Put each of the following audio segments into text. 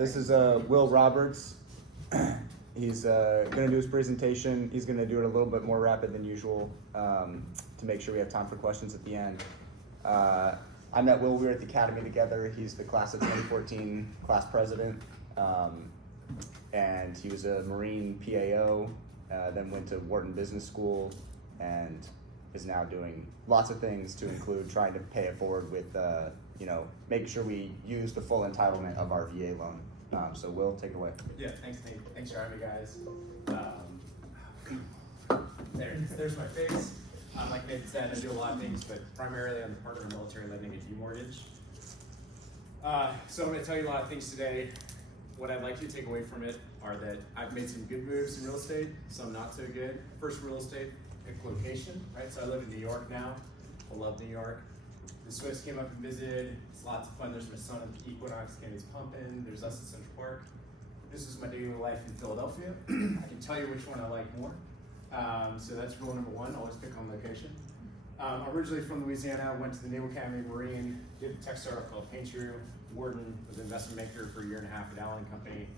This is Will Roberts. He's going to do his presentation. He's going to do it a little bit more rapid than usual to make sure we have time for questions at the end. I met Will, we were at the Academy together. He's the class of 2014 class president. And he was a Marine PAO, then went to Wharton Business School, and is now doing lots of things to include trying to pay it forward with, make sure we use the full entitlement of our VA loan. So Will, take it away. Yeah, thanks Nate. Thanks for having me, guys. There's my face. Like Nate said, I do a lot of things, but primarily I'm the partner of military lending at UMortgage. So I'm going to tell you a lot of things today. What I'd like you to take away from it are that I've made some good moves in real estate, some not so good. First, real estate, pick location, right? So I live in New York now. I love New York. The Swiss came up and visited. It's lots of fun. There's my son at the Equinox game is pumping. There's us at Central Park. This is my daily life in Philadelphia. I can tell you which one I like more. So that's rule number one, always pick on location. Originally from Louisiana, went to the Naval Academy Marine, did a tech startup called Paintrue. Wharton was an investment banker for a year and a half at Allen Company.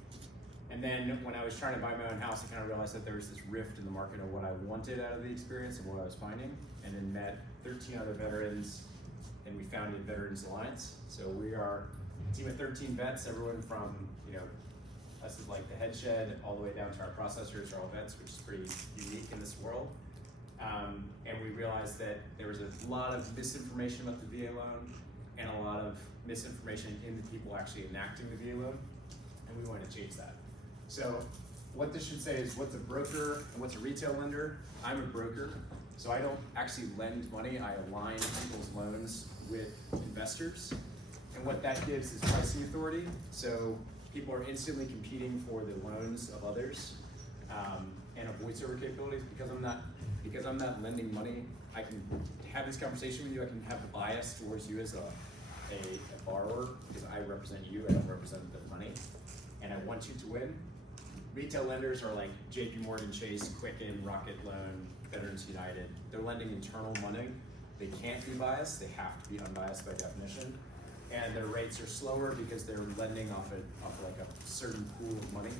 And then when I was trying to buy my own house, I kind of realized that there was this rift in the market of what I wanted out of the experience and what I was finding. And then met 13 other veterans, and we founded Veterans Alliance. So we are a team of 13 vets, everyone from, us is like the head shed, all the way down to our processors are all vets, which is pretty unique in this world. And we realized that there was a lot of misinformation about the VA loan and a lot of misinformation in the people actually enacting the VA loan, and we want to change that. So what this should say is what's a broker and what's a retail lender. I'm a broker, so I don't actually lend money, I align people's loans with investors. And what that gives is pricing authority. So people are instantly competing for the loans of others and a voiceover capabilities. Because I'm not lending money, I can have this conversation with you, I can have a bias towards you as a borrower, because I represent you, I don't represent the money, and I want you to win. Retail lenders are like JP Morgan Chase, Quicken, Rocket Loan, Veterans United. They're lending internal money. They can't be biased, they have to be unbiased by definition. And their rates are slower because they're lending off like a certain pool of money,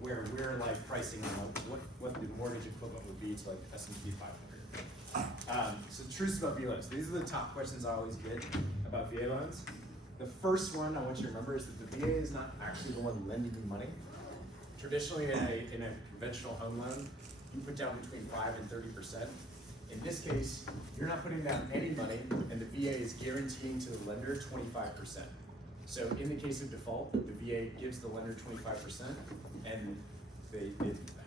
where we're like pricing on what the mortgage equivalent would be to like S&P 500. So the truth about VA loans. These are the top questions I always get about VA loans. The first one I want you to remember is that the VA is not actually the one lending you money. Traditionally in a conventional home loan, you put down between 5 and 30%. In this case, you're not putting down any money, and the VA is guaranteeing to the lender 25%. So in the case of default, the VA gives the lender 25%, and the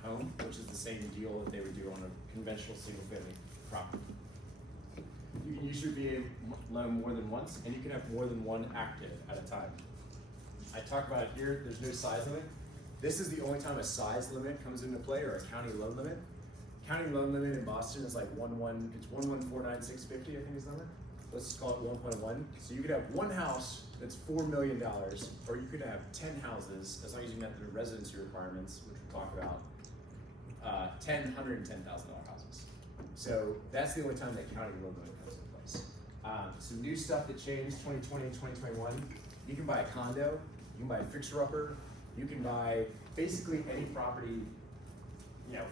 home, which is the same deal that they would do on a conventional single-family property. You can use your VA loan more than once, and you can have more than one active at a time. I talk about it here, there's no size limit. This is the only time a size limit comes into play, or a county loan limit. County loan limit in Boston is like it's 1149650, I think is the number. Let's just call it 1.1. So you could have one house that's $4 million, or you could have 10 houses, as long as you met the residency requirements, which we'll talk about, 10 $110,000 houses. So that's the only time that county loan limit comes into place. Some new stuff that changed 2020 and 2021. You can buy a condo, you can buy a fixer-upper, you can buy basically any property,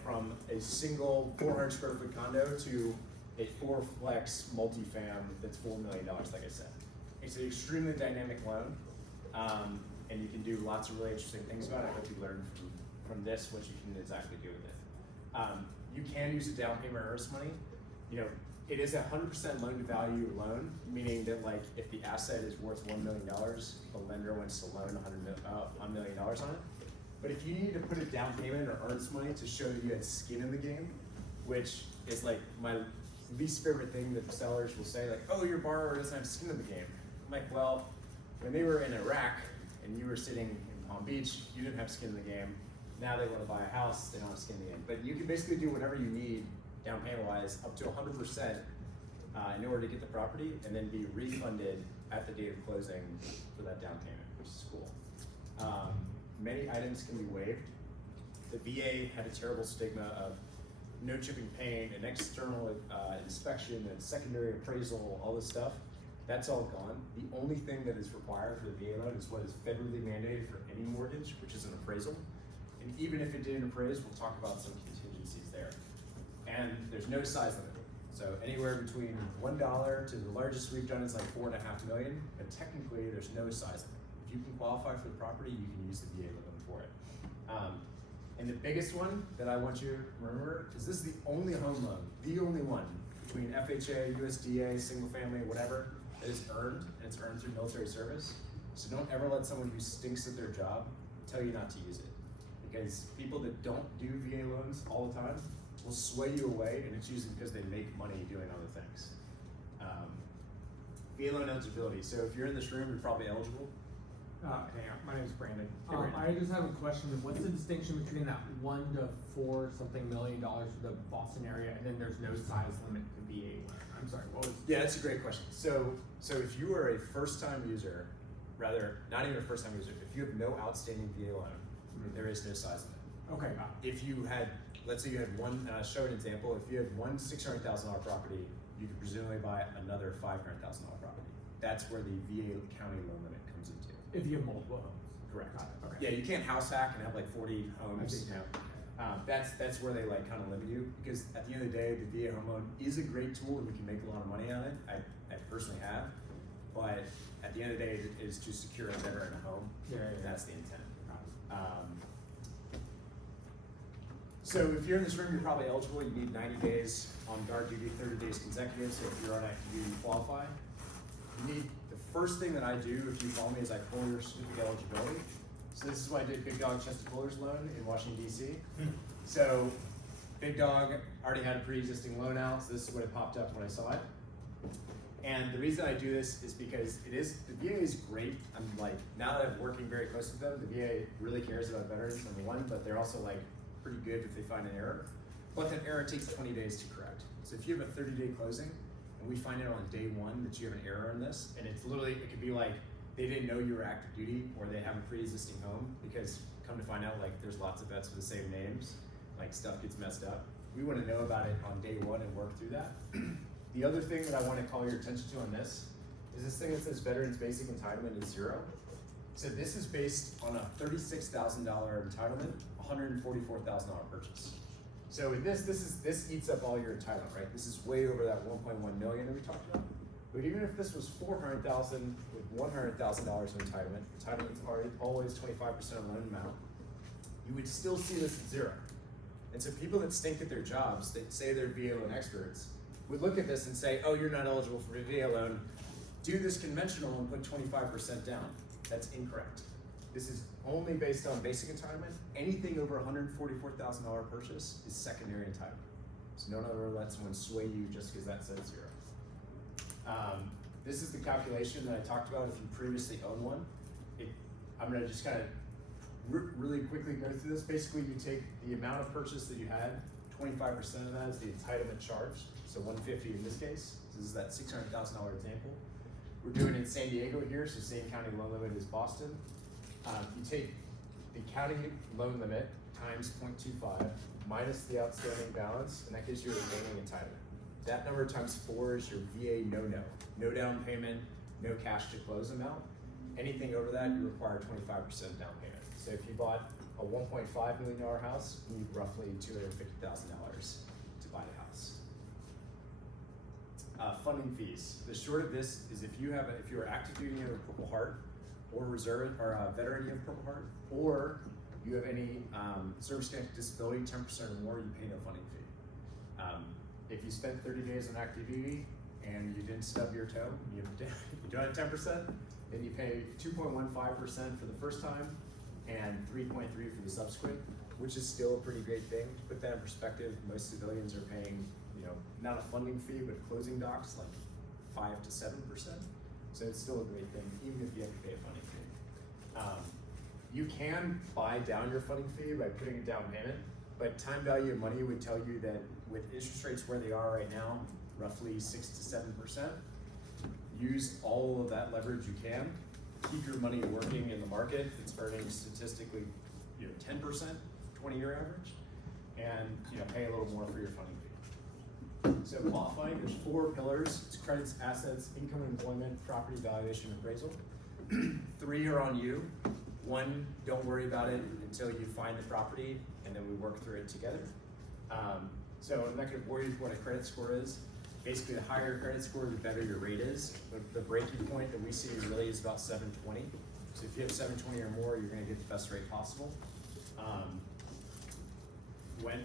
from a single 400 square foot condo to a 4-flex multifam that's $4 million, like I said. It's an extremely dynamic loan, and you can do lots of really interesting things about it. I hope you learn from this what you can exactly do with it. You can use a down payment or earnest money. It is a 100% loan to value loan, meaning that like if the asset is worth $1 million, the lender wants to loan $1 million on it. But if you need to put a down payment or earnest money to show that you had skin in the game, which is like my least favorite thing that sellers will say, like, oh, your borrower doesn't have skin in the game. I'm like, well, when they were in Iraq and you were sitting in Palm Beach, you didn't have skin in the game. Now they want to buy a house, they don't have skin in the game. But you can basically do whatever you need down payment wise, up to 100% in order to get the property, and then be refunded at the date of closing for that down payment, which is cool. Many items can be waived. The VA had a terrible stigma of no chipping paint, an external inspection, and secondary appraisal, all this stuff. That's all gone. The only thing that is required for the VA loan is what is federally mandated for any mortgage, which is an appraisal. And even if it didn't appraise, we'll talk about some contingencies there. And there's no size limit. So anywhere between $1 to the largest we've done is like $4.5 million, but technically there's no size limit. If you can qualify for the property, you can use the VA loan for it. And the biggest one that I want you to remember is this is the only home loan, the only one between FHA, USDA, single family, whatever, that is earned, and it's earned through military service. So don't ever let someone who stinks at their job tell you not to use it. Because people that don't do VA loans all the time will sway you away, and it's usually because they make money doing other things. VA loan eligibility. So if you're in this room, you're probably eligible. Hey, my name is Brandon. Hey, Brandon. I just have a question. What's the distinction between that $1 to $4 something million for the Boston area, and then there's no size limit to VA loan? I'm sorry, what was? Yeah, that's a great question. So if you are a first-time user, rather, not even a first-time user, if you have no outstanding VA loan, there is no size limit. Okay, got it. If you had, let's say you had one, show an example, if you had one $600,000 property, you could presumably buy another $500,000 property. That's where the VA county loan limit comes into. If you have multiple homes. Correct. Got it, okay. Yeah, you can't house hack and have like 40 homes. see. You know. That's where they like kind of limit you, because at the end of the day, the VA home loan is a great tool and we can make a lot of money on it. I personally have, but at the end of the day, it is to secure a veteran a home. Yeah. And that's the intent. So if you're in this room, you're probably eligible. You need 90 days on guard duty, 30 days consecutive. So if you're on active duty, you qualify. You need, the first thing that I do if you call me is I pull your certificate of eligibility. So this is why I did Big Dog Chester Puller's loan in Washington, D.C. So Big Dog already had a pre-existing loan out, so this is what it popped up when I saw it. And the reason I do this is because the VA is great. I'm like, now that I'm working very close with them, the VA really cares about veterans, number one, but they're also like pretty good if they find an error. But that error takes 20 days to correct. So if you have a 30-day closing, and we find out on day one that you have an error in this, and it's literally, it could be like, they didn't know you were active duty, or they have a pre-existing home, because come to find out, like, there's lots of vets with the same names, like stuff gets messed up. We wanna know about it on day one and work through that. The other thing that I wanna call your attention to on this is this thing that says Veterans Basic Entitlement is 0. So this is based on a $36,000 entitlement, $144,000 purchase. So with this eats up all your entitlement, right? This is way over that 1.1 million that we talked about. But even if this was 400,000 with $100,000 of entitlement, entitlement's always 25% of loan amount, you would still see this at 0. And so people that stink at their jobs, that say they're VA loan experts, would look at this and say, oh, you're not eligible for a VA loan. Do this conventional and put 25% down. That's incorrect. This is only based on basic entitlement. Anything over $144,000 purchase is secondary entitlement. So don't ever let someone sway you just because that says 0. This is the calculation that I talked about if you previously owned one. I'm gonna just kind of really quickly go through this. Basically, you take the amount of purchase that you had, 25% of that is the entitlement charge, so $150 in this case. This is that $600,000 example. We're doing it in San Diego here, so same county loan limit as Boston. You take the county loan limit times 0.25 minus the outstanding balance, and that gives you a remaining entitlement. That number times 4 is your VA no-no. No down payment, no cash to close amount. Anything over that, you require 25% down payment. So if you bought a $1.5 million house, you need roughly $250,000 to buy the house. Funding fees. The short of this is if you are active duty and you have a Purple Heart, or reserve, or a veteran you have Purple Heart, or you have any service-connected disability, 10% or more, you pay no funding fee. If you spent 30 days on active duty and you didn't stub your toe, you don't have 10%, then you pay 2.15% for the first time and 3.3% for the subsequent, which is still a pretty great thing. To put that in perspective, most civilians are paying, not a funding fee, but closing docs like 5 to 7%. So it's still a great thing, even if you have to pay a funding fee. You can buy down your funding fee by putting a down payment, but time value of money would tell you that with interest rates where they are right now, roughly 6 to 7%, use all of that leverage you can. Keep your money working in the market. It's earning statistically 10%, 20-year average, and pay a little more for your funding fee. So qualifying, there's 4 pillars. It's credits, assets, income and employment, property valuation, appraisal. 3 are on you. 1, don't worry about it until you find the property, and then we work through it together. So I'm not gonna bore you with what a credit score is. Basically, the higher your credit score, the better your rate is. The breaking point that we see really is about 720. So if you have 720 or more, you're gonna get the best rate possible.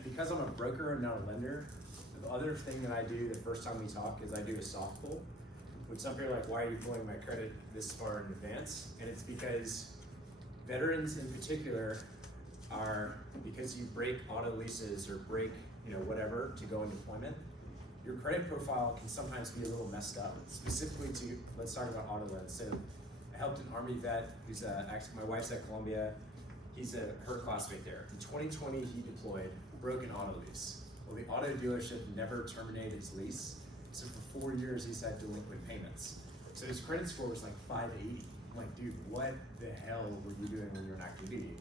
Because I'm a broker and not a lender, the other thing that I do the first time we talk is I do a soft pull. When some people are like, why are you pulling my credit this far in advance? And it's because veterans in particular are, because you break auto leases or break, whatever to go into employment, your credit profile can sometimes be a little messed up. Specifically let's talk about auto loans. So I helped an Army vet who's my wife's at Columbia. He's her classmate there. In 2020, he deployed, broke an auto lease. Well, the auto dealership never terminated his lease, so for 4 years he's had delinquent payments. So his credit score was like 580. I'm like, dude, what the hell were you doing when you were on active duty?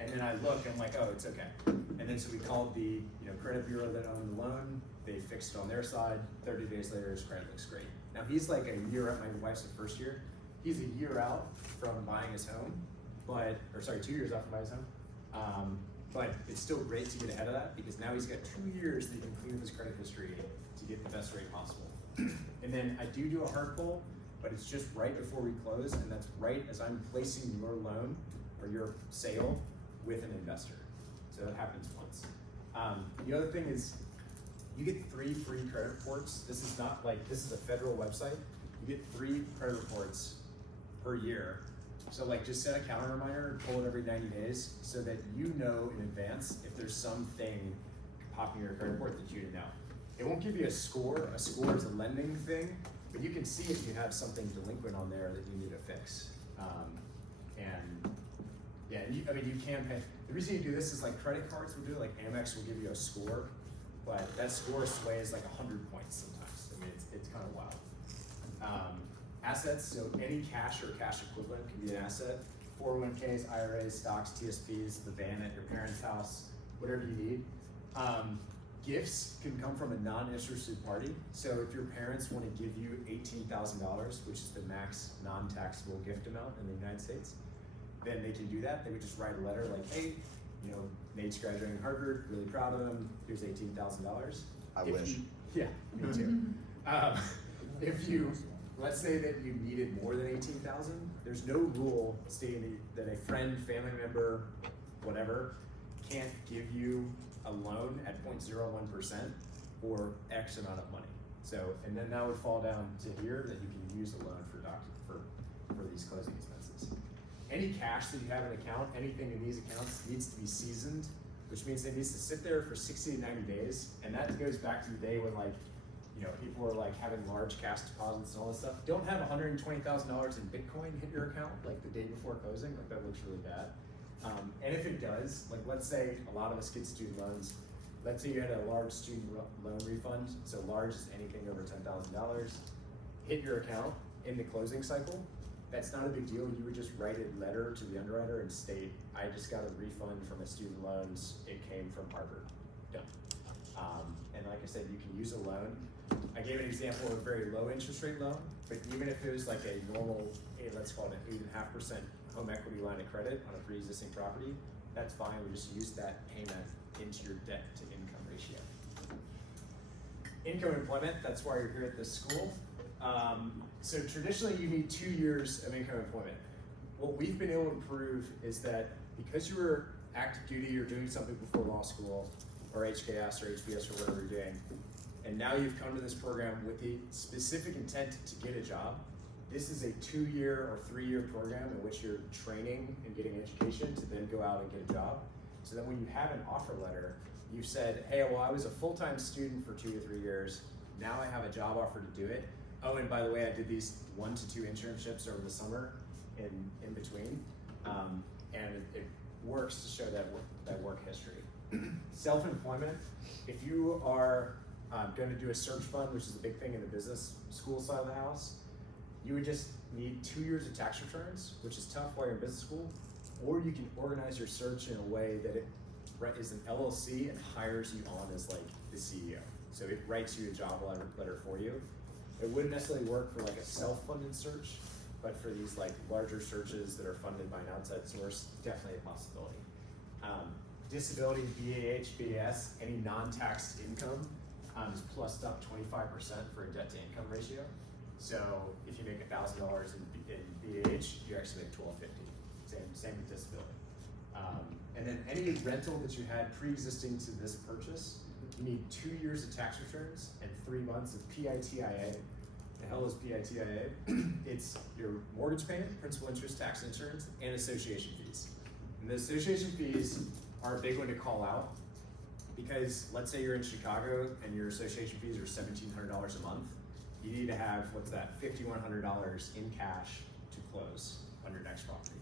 And then I look, I'm like, oh, it's okay. And then so we called the credit bureau that owned the loan. They fixed it on their side. 30 days later, his credit looks great. Now he's like a year out. My wife's the first year. He's a year out from buying his home, 2 years out from buying his home. But it's still great to get ahead of that because now he's got 2 years that he can clean up his credit history to get the best rate possible. And then I do a hard pull, but it's just right before we close, and that's right as I'm placing your loan or your sale with an investor. So that happens once. The other thing is you get 3 free credit reports. This is not this is a federal website. You get 3 credit reports per year. So just set a calendar reminder and pull it every 90 days so that you know in advance if there's something popping in your credit report that you didn't know. It won't give you a score. A score is a lending thing, but you can see if you have something delinquent on there that you need to fix. You can pay. The reason you do this is credit cards will do it, Amex will give you a score, but that score sways 100 points sometimes. I mean, it's kind of wild. Assets, so any cash or cash equivalent can be an asset. 401ks, IRAs, stocks, TSPs, the van at your parents' house, whatever you need. Gifts can come from a non-interested party. So if your parents want to give you $18,000, which is the max non-taxable gift amount in the United States, then they can do that. They would just write a letter like, hey, Nate's graduating Harvard, really proud of him, here's $18,000. I wish. Yeah, me too. Let's say that you needed more than $18,000, there's no rule stating that a friend, family member, whatever, can't give you a loan at 0.01% or X amount of money. So, and then that would fall down to here that you can use the loan for these closing expenses. Any cash that you have in an account, anything in these accounts needs to be seasoned, which means it needs to sit there for 60 to 90 days. And that goes back to the day when people are having large cash deposits and all this stuff. Don't have $120,000 in Bitcoin hit your account the day before closing. That looks really bad. And if it does, let's say a lot of us get student loans. Let's say you had a large student loan refund. So large is anything over $10,000. Hit your account in the closing cycle. That's not a big deal. You would just write a letter to the underwriter and state, I just got a refund from my student loans. It came from Harvard. Done. And like I said, you can use a loan. I gave an example of a very low interest rate loan, but even if it was a normal, let's call it an 8.5% home equity line of credit on a pre-existing property, that's fine. We just use that payment into your debt to income ratio. Income and employment, that's why you're here at this school. So traditionally you need 2 years of income and employment. What we've been able to prove is that because you were active duty or doing something before law school, or HKS or HBS or whatever you're doing, and now you've come to this program with the specific intent to get a job, this is a 2-year or 3-year program in which you're training and getting education to then go out and get a job. So that when you have an offer letter, you've said, hey, well, I was a full-time student for 2 to 3 years. Now I have a job offer to do it. Oh, and by the way, I did these 1 to 2 internships over the summer in between. And it works to show that work history. Self-employment, if you are going to do a search fund, which is a big thing in the business school side of the house, you would just need 2 years of tax returns, which is tough while you're in business school, or you can organize your search in a way that it is an LLC and hires you on as the CEO. So it writes you a job letter for you. It wouldn't necessarily work for like a self-funded search, but for these like larger searches that are funded by an outside source, definitely a possibility. Disability, BAH, BAS, any non-taxed income is plussed up 25% for a debt to income ratio. So if you make $1,000 in BAH, you actually make $1,250. Same with disability. And then any rental that you had pre-existing to this purchase, you need 2 years of tax returns and 3 months of PITIA. The hell is PITIA? It's your mortgage payment, principal, interest, tax, insurance, and association fees. And the association fees are a big one to call out because let's say you're in Chicago and your association fees are $1,700 a month. You need to have, what's that, $5,100 in cash to close on your next property.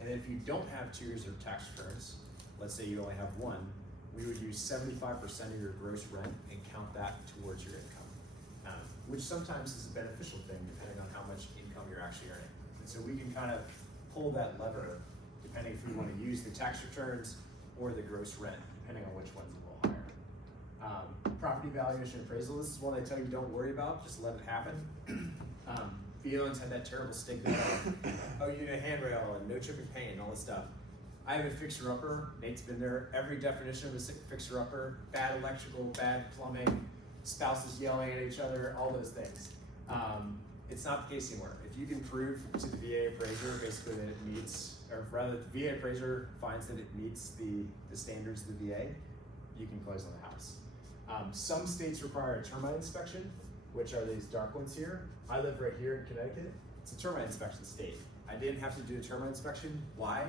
And if you don't have 2 years of tax returns, let's say you only have one, we would use 75% of your gross rent and count that towards your income, which sometimes is a beneficial thing depending on how much income you're actually earning. And so we can kind of pull that lever depending if we want to use the tax returns or the gross rent, depending on which one's a little higher. Property valuation appraisal, this is one I tell you don't worry about, just let it happen. Fiona's had that terrible stigma of, oh, you need a handrail and no chipping paint and all this stuff. I have a fixer-upper, Nate's been there, every definition of a fixer-upper, bad electrical, bad plumbing, spouses yelling at each other, all those things. It's not the case anymore. If you can prove to the VA appraiser basically that it meets, or rather the VA appraiser finds that it meets the standards of the VA, you can close on the house. Some states require a termite inspection, which are these dark ones here. I live right here in Connecticut. It's a termite inspection state. I didn't have to do a termite inspection. Why?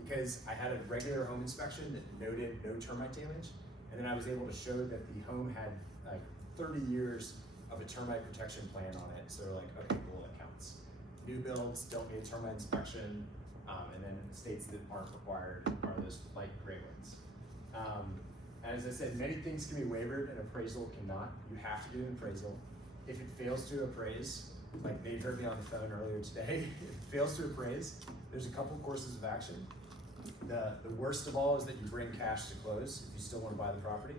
Because I had a regular home inspection that noted no termite damage, and then I was able to show that the home had like 30 years of a termite protection plan on it. So they're like, okay, cool, that counts. New builds don't need a termite inspection, and then states that aren't required are those light gray ones. As I said, many things can be waived, and appraisal cannot. You have to do an appraisal. If it fails to appraise, like they heard me on the phone earlier today, if it fails to appraise, there's a couple courses of action. The worst of all is that you bring cash to close if you still want to buy the property.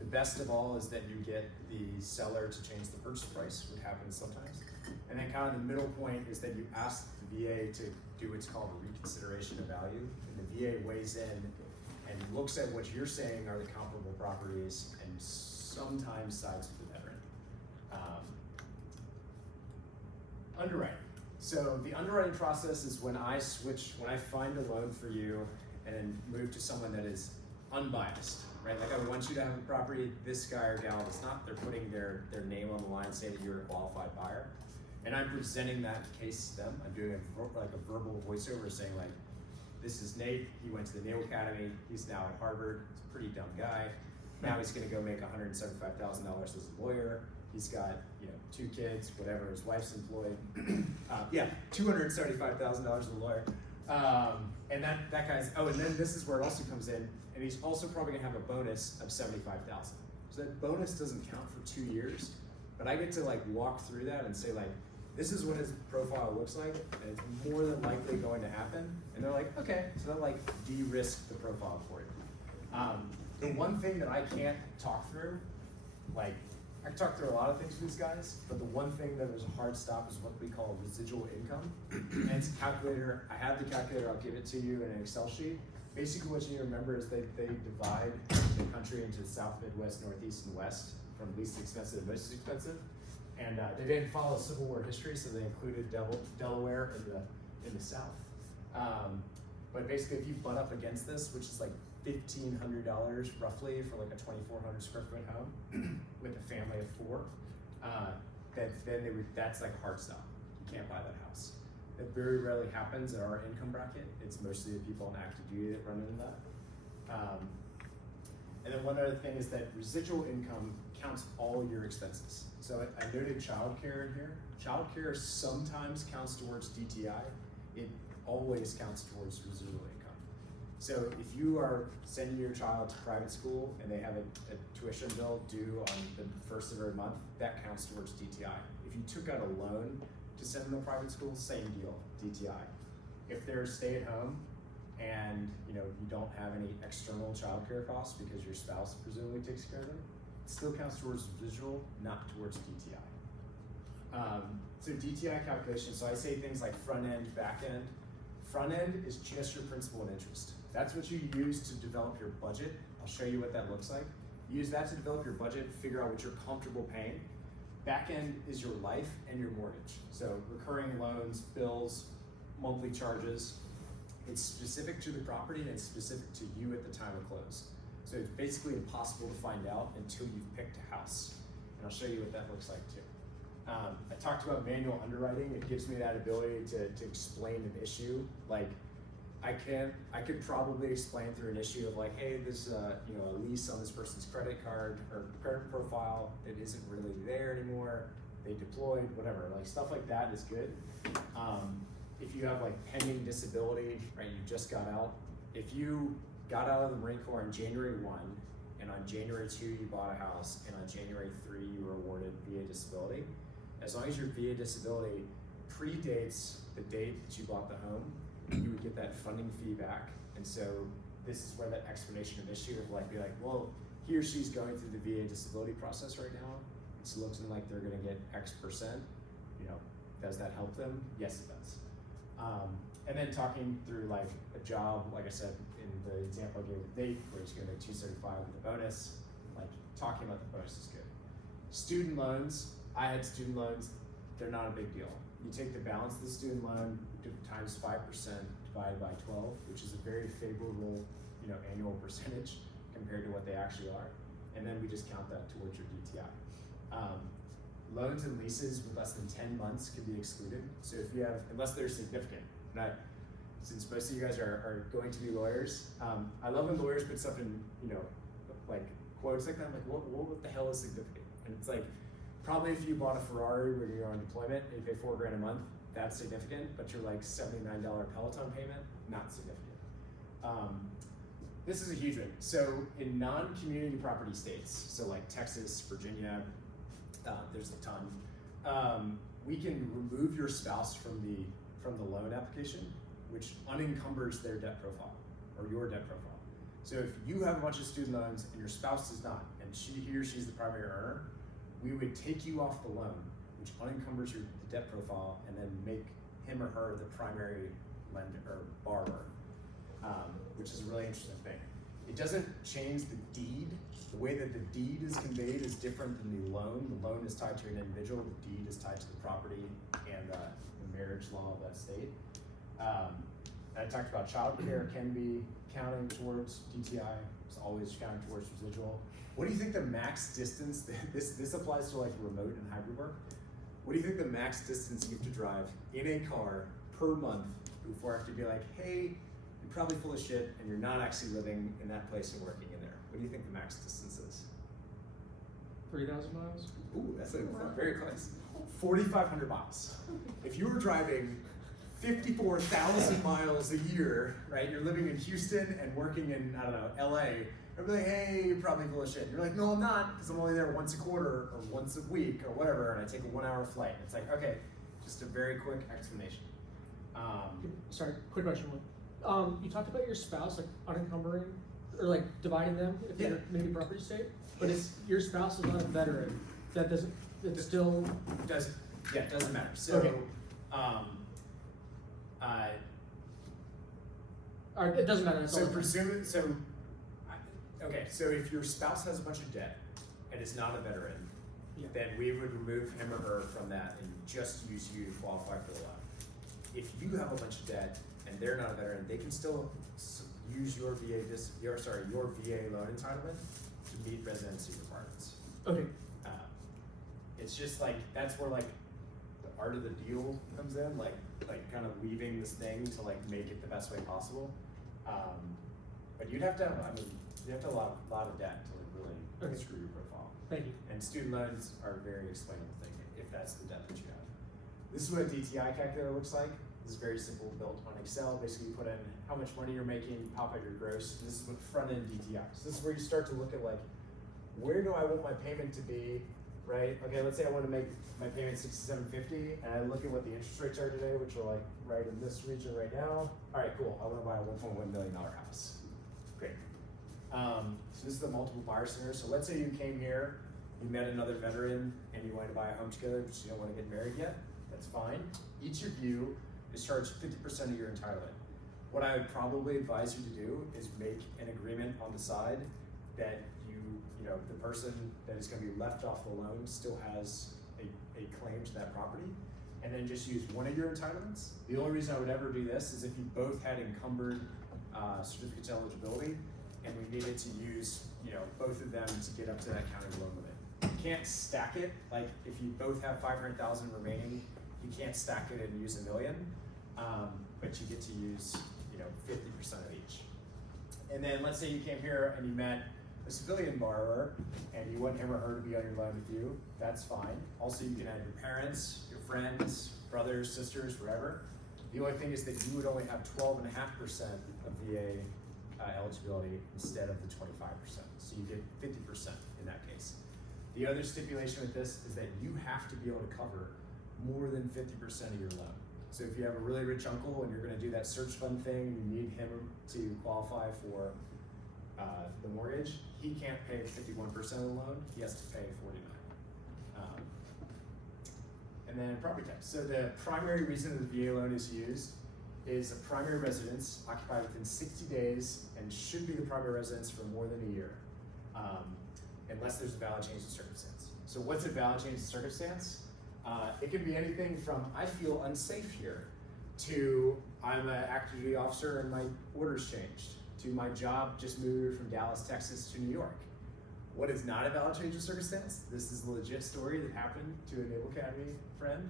The best of all is that you get the seller to change the purchase price, which happens sometimes. And then kind of the middle point is that you ask the VA to do what's called a reconsideration of value, and the VA weighs in and looks at what you're saying are the comparable properties and sometimes sides with the veteran. Underwriting. So the underwriting process is when I find a loan for you and move to someone that is unbiased, right? Like I want you to have a property, this guy or gal is not, they're putting their name on the line saying that you're a qualified buyer. And I'm presenting that case to them. I'm doing a verbal voiceover saying like, this is Nate, he went to the Naval Academy, he's now at Harvard, he's a pretty dumb guy. Now he's gonna go make $175,000 as a lawyer. He's got, 2 kids, whatever, his wife's employed. $275,000 as a lawyer. And that guy's, and then this is where it also comes in, and he's also probably gonna have a bonus of $75,000. So that bonus doesn't count for 2 years, but I get to like walk through that and say like, this is what his profile looks like, and it's more than likely going to happen. And they're like, okay, so that like de-risk the profile for you. The one thing that I can't talk through, like I can talk through a lot of things with these guys, but the one thing that is a hard stop is what we call residual income. And it's a calculator. I have the calculator, I'll give it to you in an Excel sheet. Basically what you need to remember is they divide the country into the South, Midwest, Northeast, and West, from least expensive to most expensive. And they didn't follow Civil War history, so they included Delaware in the South. But basically, if you butt up against this, which is like $1,500 roughly for like a 2,400 square foot home with a family of 4, that's like a hard stop. You can't buy that house. It very rarely happens in our income bracket. It's mostly the people on active duty that run into that. And then one other thing is that residual income counts all your expenses. So I noted childcare in here. Childcare sometimes counts towards DTI. It always counts towards residual income. So if you are sending your child to private school and they have a tuition bill due on the first of every month, that counts towards DTI. If you took out a loan to send them to private school, same deal, DTI. If they're stay at home and you don't have any external childcare costs because your spouse presumably takes care of them, still counts towards residual, not towards DTI. So DTI calculation, so I say things like front end, back end. Front end is just your principal and interest. That's what you use to develop your budget. I'll show you what that looks like. Use that to develop your budget, figure out what you're comfortable paying. Back end is your life and your mortgage. So recurring loans, bills, monthly charges. It's specific to the property and it's specific to you at the time of close. So it's basically impossible to find out until you've picked a house. And I'll show you what that looks like too. I talked about manual underwriting. It gives me that ability to explain an issue. Like I could probably explain through an issue of like, hey, there's a lease on this person's credit card or credit profile that isn't really there anymore. They deployed, whatever, like stuff like that is good. If you have like pending disability, right, you just got out. If you got out of the Marine Corps on January 1, and on January 2 you bought a house, and on January 3 you were awarded VA disability, as long as your VA disability predates the date that you bought the home, you would get that funding fee back. And so this is where that explanation of issue of like, be like, well, he or she's going through the VA disability process right now. It's looking like they're gonna get X percent. Does that help them? Yes, it does. And then talking through like a job, like I said, in the example I gave with Nate, where he's gonna make $275 with a bonus, like talking about the bonus is good. Student loans, I had student loans, they're not a big deal. You take the balance of the student loan times 5% divided by 12, which is a very favorable, annual percentage compared to what they actually are. And then we just count that towards your DTI. Loans and leases with less than 10 months can be excluded. So if you have, unless they're significant, since most of you guys are going to be lawyers, I love when lawyers put stuff in, like quotes like that. I'm like, what the hell is significant? And it's like, probably if you bought a Ferrari where you're on deployment and you pay $4,000 a month, that's significant, but you're like $79 Peloton payment, not significant. This is a huge one. So in non-community property states, so like Texas, Virginia, there's a ton, we can remove your spouse from the loan application, which unencumbers their debt profile, or your debt profile. So if you have a bunch of student loans and your spouse does not, and he or she's the primary earner, we would take you off the loan, which unencumbers the debt profile, and then make him or her the primary lender or borrower, which is a really interesting thing. It doesn't change the deed. The way that the deed is conveyed is different than the loan. The loan is tied to an individual, the deed is tied to the property and the marriage law of that state. I talked about childcare can be counting towards DTI, it's always counting towards residual. What do you think the max distance, this applies to like remote and hybrid work. What do you think the max distance you have to drive in a car per month before I have to be like, hey, you're probably full of shit and you're not actually living in that place and working in there. What do you think the max distance is? 3,000 miles? Ooh, that's very close. 4,500 miles. If you were driving 54,000 miles a year, right? You're living in Houston and working in, I don't know, LA. I'd be like, hey, you're probably full of shit. You're like, no, I'm not, because I'm only there once a quarter or once a week or whatever, and I take a 1 hour flight. It's like, okay, just a very quick explanation. Sorry, quick question. You talked about your spouse, like unencumbering, or like dividing them if they're maybe property state, but if your spouse is not a veteran, that doesn't, it still doesn't, yeah, it doesn't matter. So, okay. Or it doesn't matter. So okay, so if your spouse has a bunch of debt and is not a veteran, then we would remove him or her from that and just use you to qualify for the loan. If you have a bunch of debt and they're not a veteran, they can still use your your VA loan entitlement to meet residency requirements. Okay. It's just like, that's where like the art of the deal comes in, like kind of weaving this thing to like make it the best way possible. But you'd have to have, you have to have a lot of debt to like really screw your profile. Thank you. And student loans are a very explainable thing if that's the debt that you have. This is what a DTI calculator looks like. This is very simple, built on Excel. Basically, you put in how much money you're making, pop out your gross. This is what front-end DTI. So this is where you start to look at like, where do I want my payment to be, right? Okay, let's say I want to make my payment $6,750, and I look at what the interest rates are today, which are like right in this region right now. All right, cool. I want to buy a $1.1 million house. Great. So this is the multiple buyer scenario. So let's say you came here, you met another veteran, and you wanted to buy a home together, but you don't want to get married yet. That's fine. Each of you is charged 50% of your entitlement. What I would probably advise you to do is make an agreement on the side that you know, the person that is going to be left off the loan still has a claim to that property, and then just use one of your entitlements. The only reason I would ever do this is if you both had encumbered certificates of eligibility, and we needed to use, you know, both of them to get up to that county loan limit. You can't stack it, like if you both have 500,000 remaining, you can't stack it and use $1 million, but you get to use, you know, 50% of each. And then let's say you came here and you met a civilian borrower and you want him or her to be on your loan with you, that's fine. Also, you can add your parents, your friends, brothers, sisters, whatever. The only thing is that you would only have 12.5% of VA eligibility instead of the 25%. So you get 50% in that case. The other stipulation with this is that you have to be able to cover more than 50% of your loan. So if you have a really rich uncle and you're going to do that search fund thing, you need him to qualify for the mortgage, he can't pay 51% of the loan, he has to pay 49%. And then property tax. So the primary reason the VA loan is used is a primary residence occupied within 60 days and should be the primary residence for more than a year, unless there's a valid change in circumstance. So what's a valid change in circumstance? It can be anything from I feel unsafe here to I'm an active duty officer and my orders changed to my job just moved from Dallas, Texas to New York. What is not a valid change of circumstance? This is a legit story that happened to a Naval Academy friend.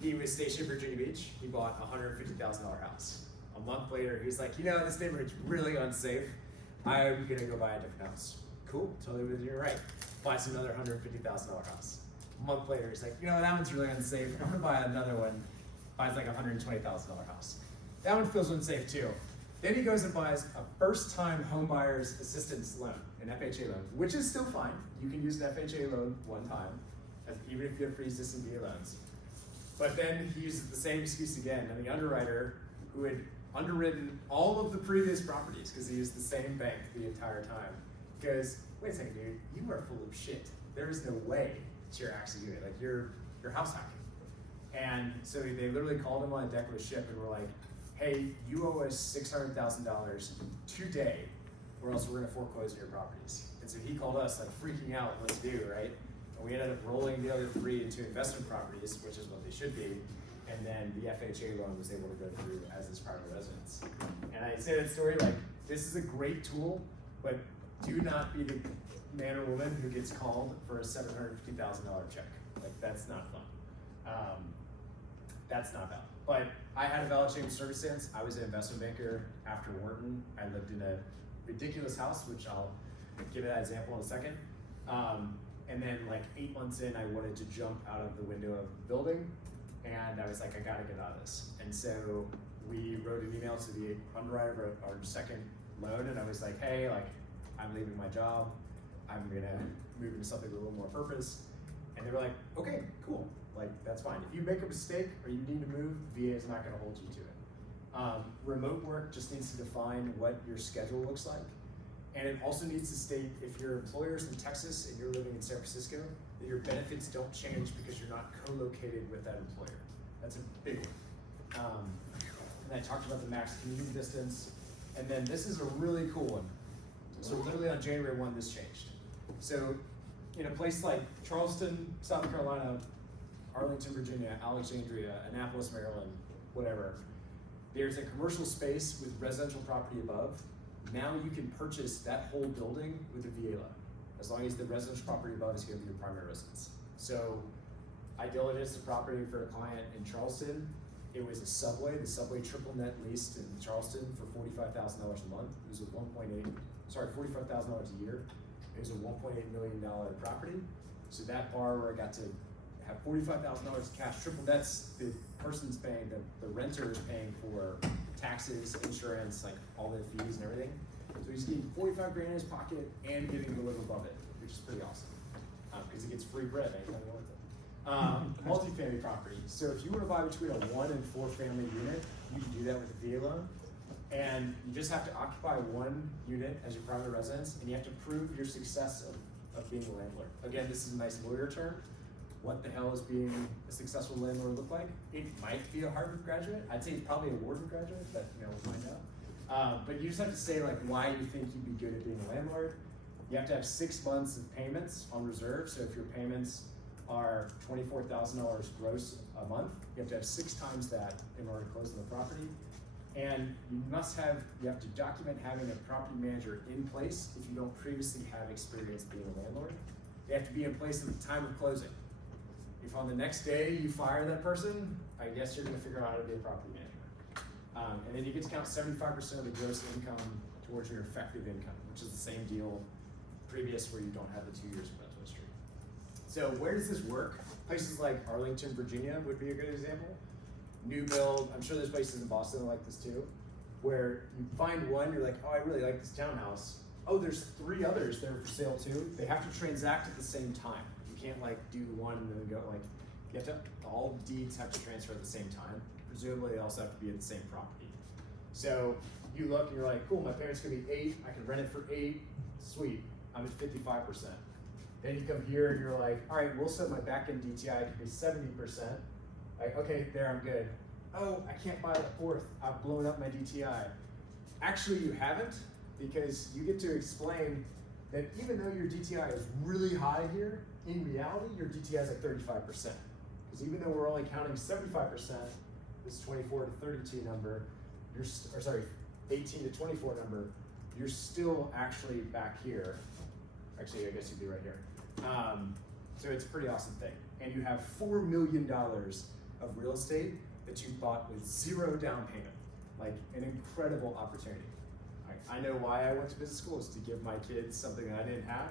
He was stationed in Virginia Beach. He bought a $150,000 house. A month later, he's like, you know, this neighborhood's really unsafe. I'm gonna go buy a different house. Cool, totally within your right. Buys another $150,000 house. A month later, he's like, you know, that one's really unsafe. I'm gonna buy another one. Buys like a $120,000 house. That one feels unsafe too. Then he goes and buys a first-time home buyer's assistance loan, an FHA loan, which is still fine. You can use an FHA loan one time, even if you have pre-existing VA loans. But then he uses the same excuse again, and the underwriter, who had underwritten all of the previous properties, because he used the same bank the entire time, goes, wait a second, dude, you are full of shit. There is no way that you're actually doing it. Like, you're house hacking. And so they literally called him on a deck of a ship and were like, hey, you owe us $600,000 today, or else we're gonna foreclose on your properties. And so he called us like freaking out, what to do, right? And we ended up rolling the other 3 into investment properties, which is what they should be. And then the FHA loan was able to go through as his primary residence. And I say that story like, this is a great tool, but do not be the man or woman who gets called for a $750,000 check. Like, that's not fun. That's not valid. But I had a valid change of circumstance. I was an investment banker after Wharton. I lived in a ridiculous house, which I'll give that example in a second. And then like 8 months in, I wanted to jump out of the window of the building. And I was like, I gotta get out of this. And so we wrote an email to the underwriter of our second loan. And I was like, hey, like, I'm leaving my job. I'm gonna move into something with a little more purpose. And they were like, okay, cool. Like, that's fine. If you make a mistake or you need to move, VA is not gonna hold you to it. Remote work just needs to define what your schedule looks like. And it also needs to state if your employer's in Texas and you're living in San Francisco, that your benefits don't change because you're not co-located with that employer. That's a big one. And I talked about the max commuting distance. And then this is a really cool one. So literally on January 1, this changed. So in a place like Charleston, South Carolina, Arlington, Virginia, Alexandria, Annapolis, Maryland, whatever, there's a commercial space with residential property above. Now you can purchase that whole building with a VA loan, as long as the residential property above is gonna be your primary residence. So I diligenced the property for a client in Charleston. It was a Subway, the Subway triple net leased in Charleston for $45,000 a month. It was a $45,000 a year. It was a $1.8 million property. So that borrower got to have $45,000 cash, triple nets. The person's paying, the renter is paying for taxes, insurance, like all the fees and everything. So he's getting 45 grand in his pocket and getting to live above it, which is pretty awesome. Because he gets free bread anytime he wants it. Multifamily property. So if you were to buy between a 1 and 4 family unit, you can do that with a VA loan. And you just have to occupy one unit as your primary residence, and you have to prove your success of being a landlord. Again, this is a nice lawyer term. What the hell is being a successful landlord look like? It might be a Harvard graduate. I'd say it's probably a Wharton graduate, but we'll find out. But you just have to say like why you think you'd be good at being a landlord. You have to have 6 months of payments on reserve. So if your payments are $24,000 gross a month, you have to have 6 times that in order to close on the property. And you have to document having a property manager in place if you don't previously have experience being a landlord. They have to be in place at the time of closing. If on the next day you fire that person, I guess you're gonna figure out how to be a property manager. And then you get to count 75% of the gross income towards your effective income, which is the same deal previous where you don't have the 2 years of rental history. So where does this work? Places like Arlington, Virginia would be a good example. New build, I'm sure there's places in Boston like this too, where you find one, you're like, oh, I really like this townhouse. Oh, there's 3 others that are for sale too. They have to transact at the same time. You can't like do one and then go like, you have to, all deeds have to transfer at the same time. Presumably they also have to be at the same property. So you look and you're like, cool, my parents could be 8, I can rent it for 8, sweet, I'm at 55%. Then you come here and you're like, all right, we'll set my back end DTI to be 70%. Like, okay, there, I'm good. Oh, I can't buy the 4th. I've blown up my DTI. Actually, you haven't, because you get to explain that even though your DTI is really high here, in reality, your DTI is like 35%. Because even though we're only counting 75%, this 24 to 32 number, 18 to 24 number, you're still actually back here. Actually, I guess you'd be right here. So it's a pretty awesome thing. And you have $4 million of real estate that you bought with 0 down payment. Like an incredible opportunity. I know why I went to business school is to give my kids something that I didn't have.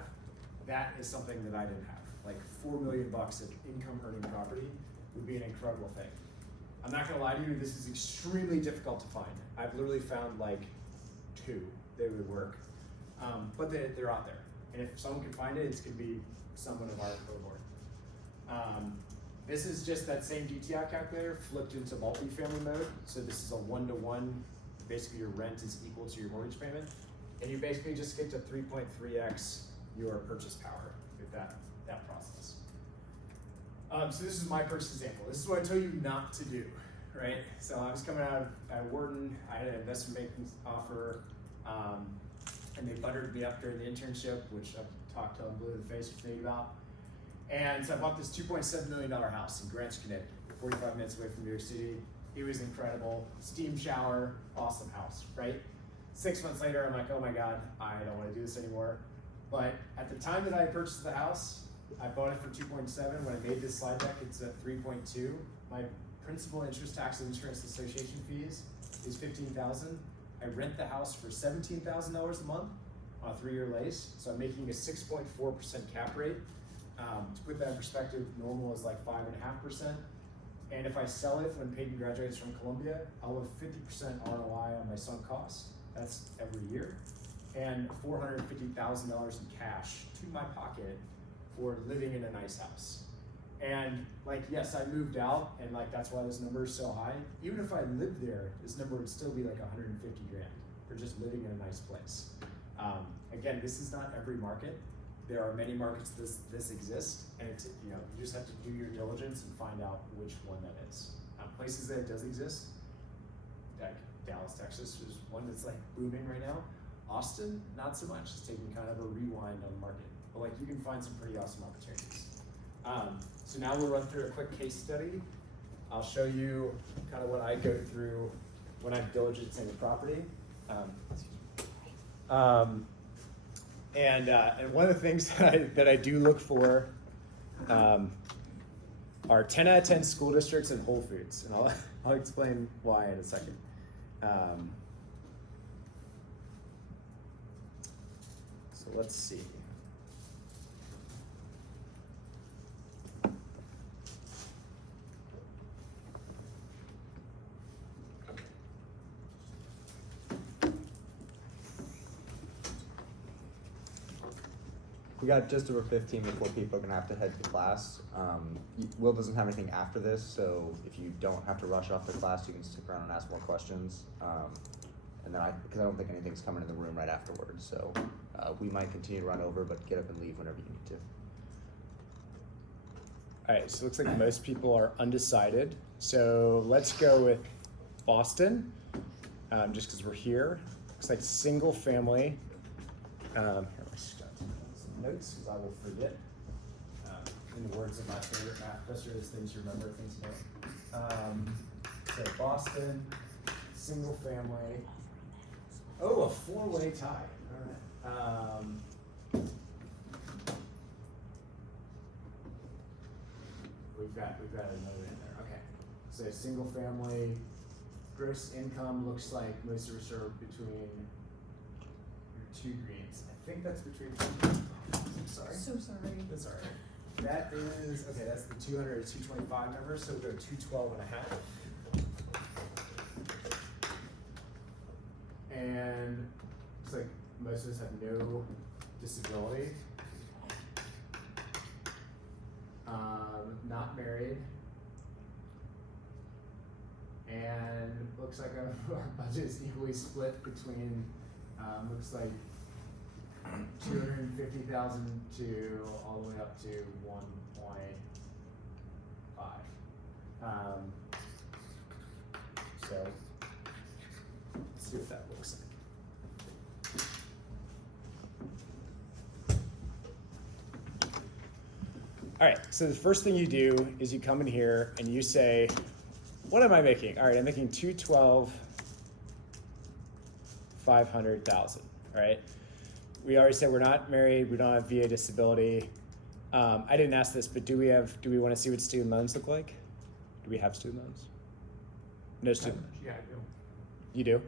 That is something that I didn't have. Like $4 million of income earning property would be an incredible thing. I'm not gonna lie to you, this is extremely difficult to find. I've literally found like 2 that would work, but they're out there. And if someone can find it, it's gonna be someone of our cohort. This is just that same DTI calculator flipped into multifamily mode. So this is a 1-to-1, basically your rent is equal to your mortgage payment. And you basically just get to 3.3x your purchase power with that process. So this is my first example. This is what I told you not to do, right? So I was coming out of Wharton, I had an investment banking offer, and they buttered me up during the internship, which I've talked till I'm blue in the face with me about. And so I bought this $2.7 million house in Greenwich, Connecticut, 45 minutes away from New York City. It was incredible. Steam shower, awesome house, right? 6 months later, I'm like, oh my God, I don't want to do this anymore. But at the time that I purchased the house, I bought it for 2.7. When I made this slide deck, it's at 3.2. My principal, interest, tax, and insurance association fees is $15,000. I rent the house for $17,000 a month on a 3-year lease. So I'm making a 6.4% cap rate. To put that in perspective, normal is like 5.5%. And if I sell it when Peyton graduates from Columbia, I'll have 50% ROI on my sunk costs. That's every year. And $450,000 in cash to my pocket for living in a nice house. And like, yes, I moved out, and like that's why this number is so high. Even if I lived there, this number would still be like 150 grand for just living in a nice place. Again, this is not every market. There are many markets this exists, and it's, you just have to do your diligence and find out which one that is. Places that it does exist, like Dallas, Texas is one that's like booming right now. Austin, not so much. It's taking kind of a rewind on the market, but like you can find some pretty awesome opportunities. So now we'll run through a quick case study. I'll show you kind of what I go through when I'm diligencing a property. And one of the things that I do look for are 10 out of 10 school districts and Whole Foods, and I'll explain why in a second. So let's see. We got just over 15 before people are gonna have to head to class. Will doesn't have anything after this, so if you don't have to rush off to class, you can stick around and ask more questions. and then because I don't think anything's coming in the room right afterwards, so we might continue to run over, but get up and leave whenever you need to. All right, so it looks like most people are undecided. So let's go with Boston, just because we're here. Looks like single family. Here, let's jot some notes because I will forget. In the words of my favorite math professor, there's things you remember, things you don't. So Boston, single family. Oh, a four-way tie. All right. We've got another in there. Okay. So single family, gross income looks like most of us are between your two greens. I think that's between. I'm sorry. So sorry. That's all right. That is okay. That's the 200 to 225 number. So we'll go 212 and a half. And looks like most of us have no disability. Not married, and looks like our budget is equally split between looks like 250,000 to all the way up to 1.5. So let's see what that looks like. All right, so the first thing you do is you come in here and you say, what am I making? All right, I'm making 212, 500,000, all right? We already said we're not married, we don't have VA disability. I didn't ask this, but do we want to see what student loans look like? Do we have student loans? No student loans. Yeah, I do. You do?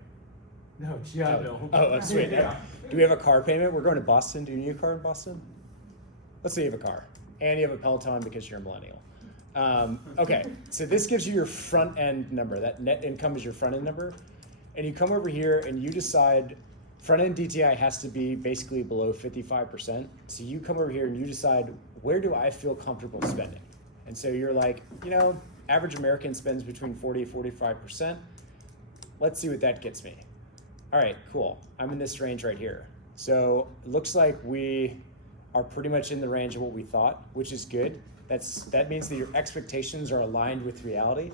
No, yeah, I do. Oh, sweet. Yeah. Do we have a car payment? We're going to Boston. Do you need a car in Boston? Let's say you have a car. And you have a Peloton because you're a millennial. Okay, so this gives you your front end number. That net income is your front end number. And you come over here and you decide front end DTI has to be basically below 55%. So you come over here and you decide, where do I feel comfortable spending? And so you're like, average American spends between 40 and 45%. Let's see what that gets me. All right, cool. I'm in this range right here. So it looks like we are pretty much in the range of what we thought, which is good. That means that your expectations are aligned with reality.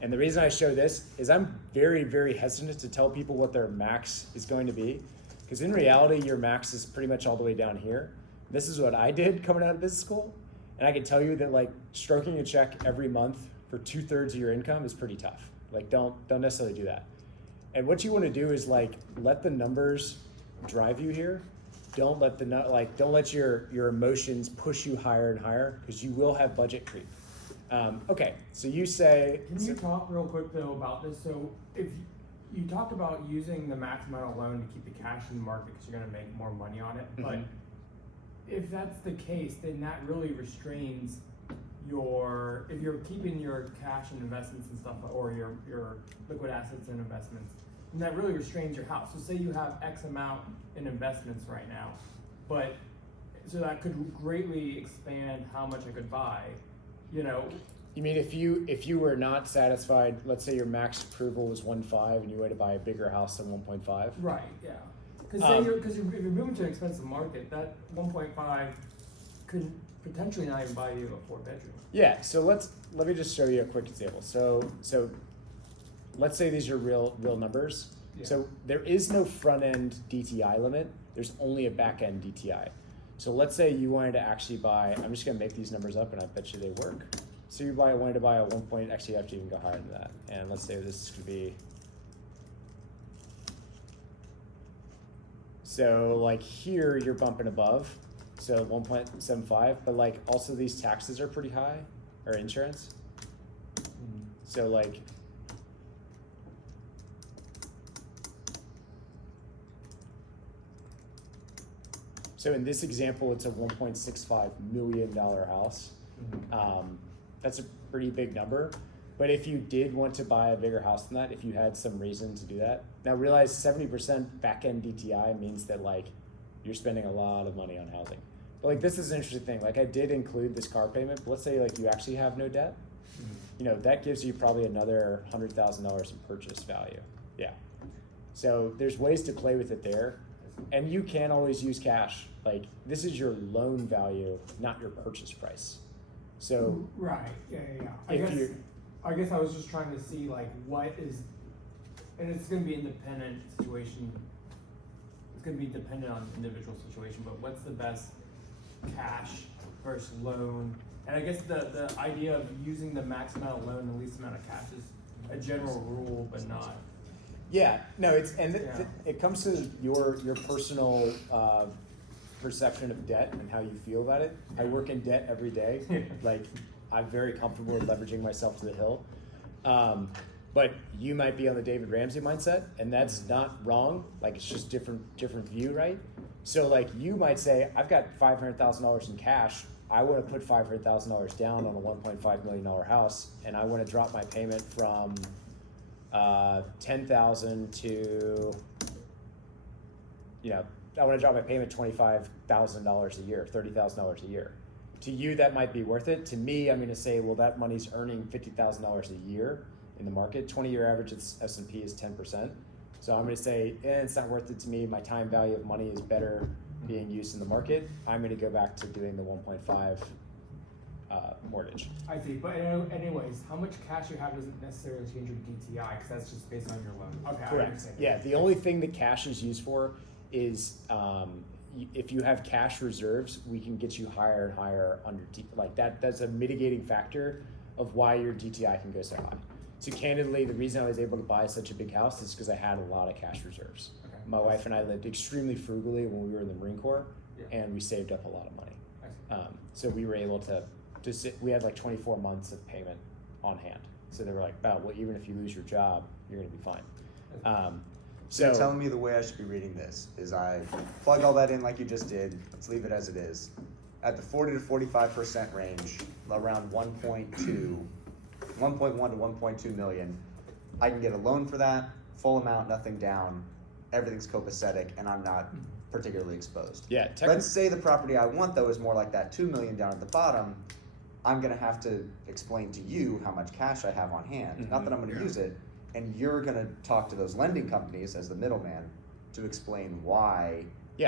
And the reason I show this is I'm very, very hesitant to tell people what their max is going to be, because in reality, your max is pretty much all the way down here. This is what I did coming out of business school. And I can tell you that like stroking a check every month for 2/3 of your income is pretty tough. Like don't necessarily do that. And what you want to do is like let the numbers drive you here. Don't let your emotions push you higher and higher, because you will have budget creep. Okay, so you say. Can you talk real quick though about this? So if you talked about using the max amount of loan to keep the cash in the market because you're going to make more money on it, but if that's the case, then that really restrains if you're keeping your cash and investments and stuff, or your liquid assets and investments, and that really restrains your house. So say you have X amount in investments right now, but so that could greatly expand how much I could buy, You mean if you were not satisfied, let's say your max approval was 1.5 and you were to buy a bigger house than 1.5? Right, yeah. Because if you're moving to an expensive market, that 1.5 could potentially not even buy you a 4-bedroom. Yeah, so let me just show you a quick example. So let's say these are real numbers. Yeah. So there is no front end DTI limit. There's only a back end DTI. So let's say you wanted to actually buy, I'm just gonna make these numbers up and I bet you they work. So you wanted to buy a 1 point, actually you have to even go higher than that. And let's say this could be, so like here you're bumping above, so 1.75, but like also these taxes are pretty high, or insurance. So like, so in this example, it's a $1.65 million house. That's a pretty big number. But if you did want to buy a bigger house than that, if you had some reason to do that, now realize 70% back-end DTI means that like you're spending a lot of money on housing. But like this is an interesting thing. Like I did include this car payment, but let's say like you actually have no debt. That gives you probably another $100,000 in purchase value. Yeah. So there's ways to play with it there. And you can always use cash. Like, this is your loan value, not your purchase price. So Right, yeah. if I guess I was just trying to see like what is, and it's gonna be independent situation. It's gonna be dependent on individual situation, but what's the best cash versus loan? And I guess the idea of using the max amount of loan and the least amount of cash is a general rule, but not. yeah, no, it's, Yeah. it comes to your personal, perception of debt and how you feel about it. I work in debt every day. Like, I'm very comfortable with leveraging myself to the hill. But you might be on the David Ramsey mindset, and that's not wrong. Like, it's just different view, right? So like, you might say, I've got $500,000 in cash. I want to put $500,000 down on a $1.5 million house, and I want to drop my payment from $10,000 to, I want to drop my payment $25,000 a year, $30,000 a year. To you, that might be worth it. To me, I'm going to say, well, that money's earning $50,000 a year in the market. 20-year average S&P is 10%. So I'm going to say, it's not worth it to me. My time value of money is better being used in the market. I'm going to go back to doing the 1.5 mortgage. I see, but anyways, how much cash you have doesn't necessarily change your DTI, because that's just based on your loan. Okay, I Correct. understand. Yeah, the only thing that cash is used for is if you have cash reserves, we can get you higher and higher under like that. That's a mitigating factor of why your DTI can go so high. So candidly, the reason I was able to buy such a big house is because I had a lot of cash reserves. Okay. My wife and I lived extremely frugally when we were in the Marine Corps, Yeah. and we saved up a lot of money. I see. So we were able to we had like 24 months of payment on hand. So they were like, oh, well, even if you lose your job, you're gonna be fine. So you're telling me the way I should be reading this is I plug all that in like you just did. Let's leave it as it is. At the 40 to 45% range, around 1.1 to 1.2 million, I can get a loan for that, full amount, nothing down, everything's copacetic, and I'm not particularly exposed. Yeah, Let's say the property I want though is more like that 2 million down at the bottom. I'm gonna have to explain to you how much cash I have on hand. Not that I'm gonna use it, and you're gonna talk to those lending companies as the middleman to explain why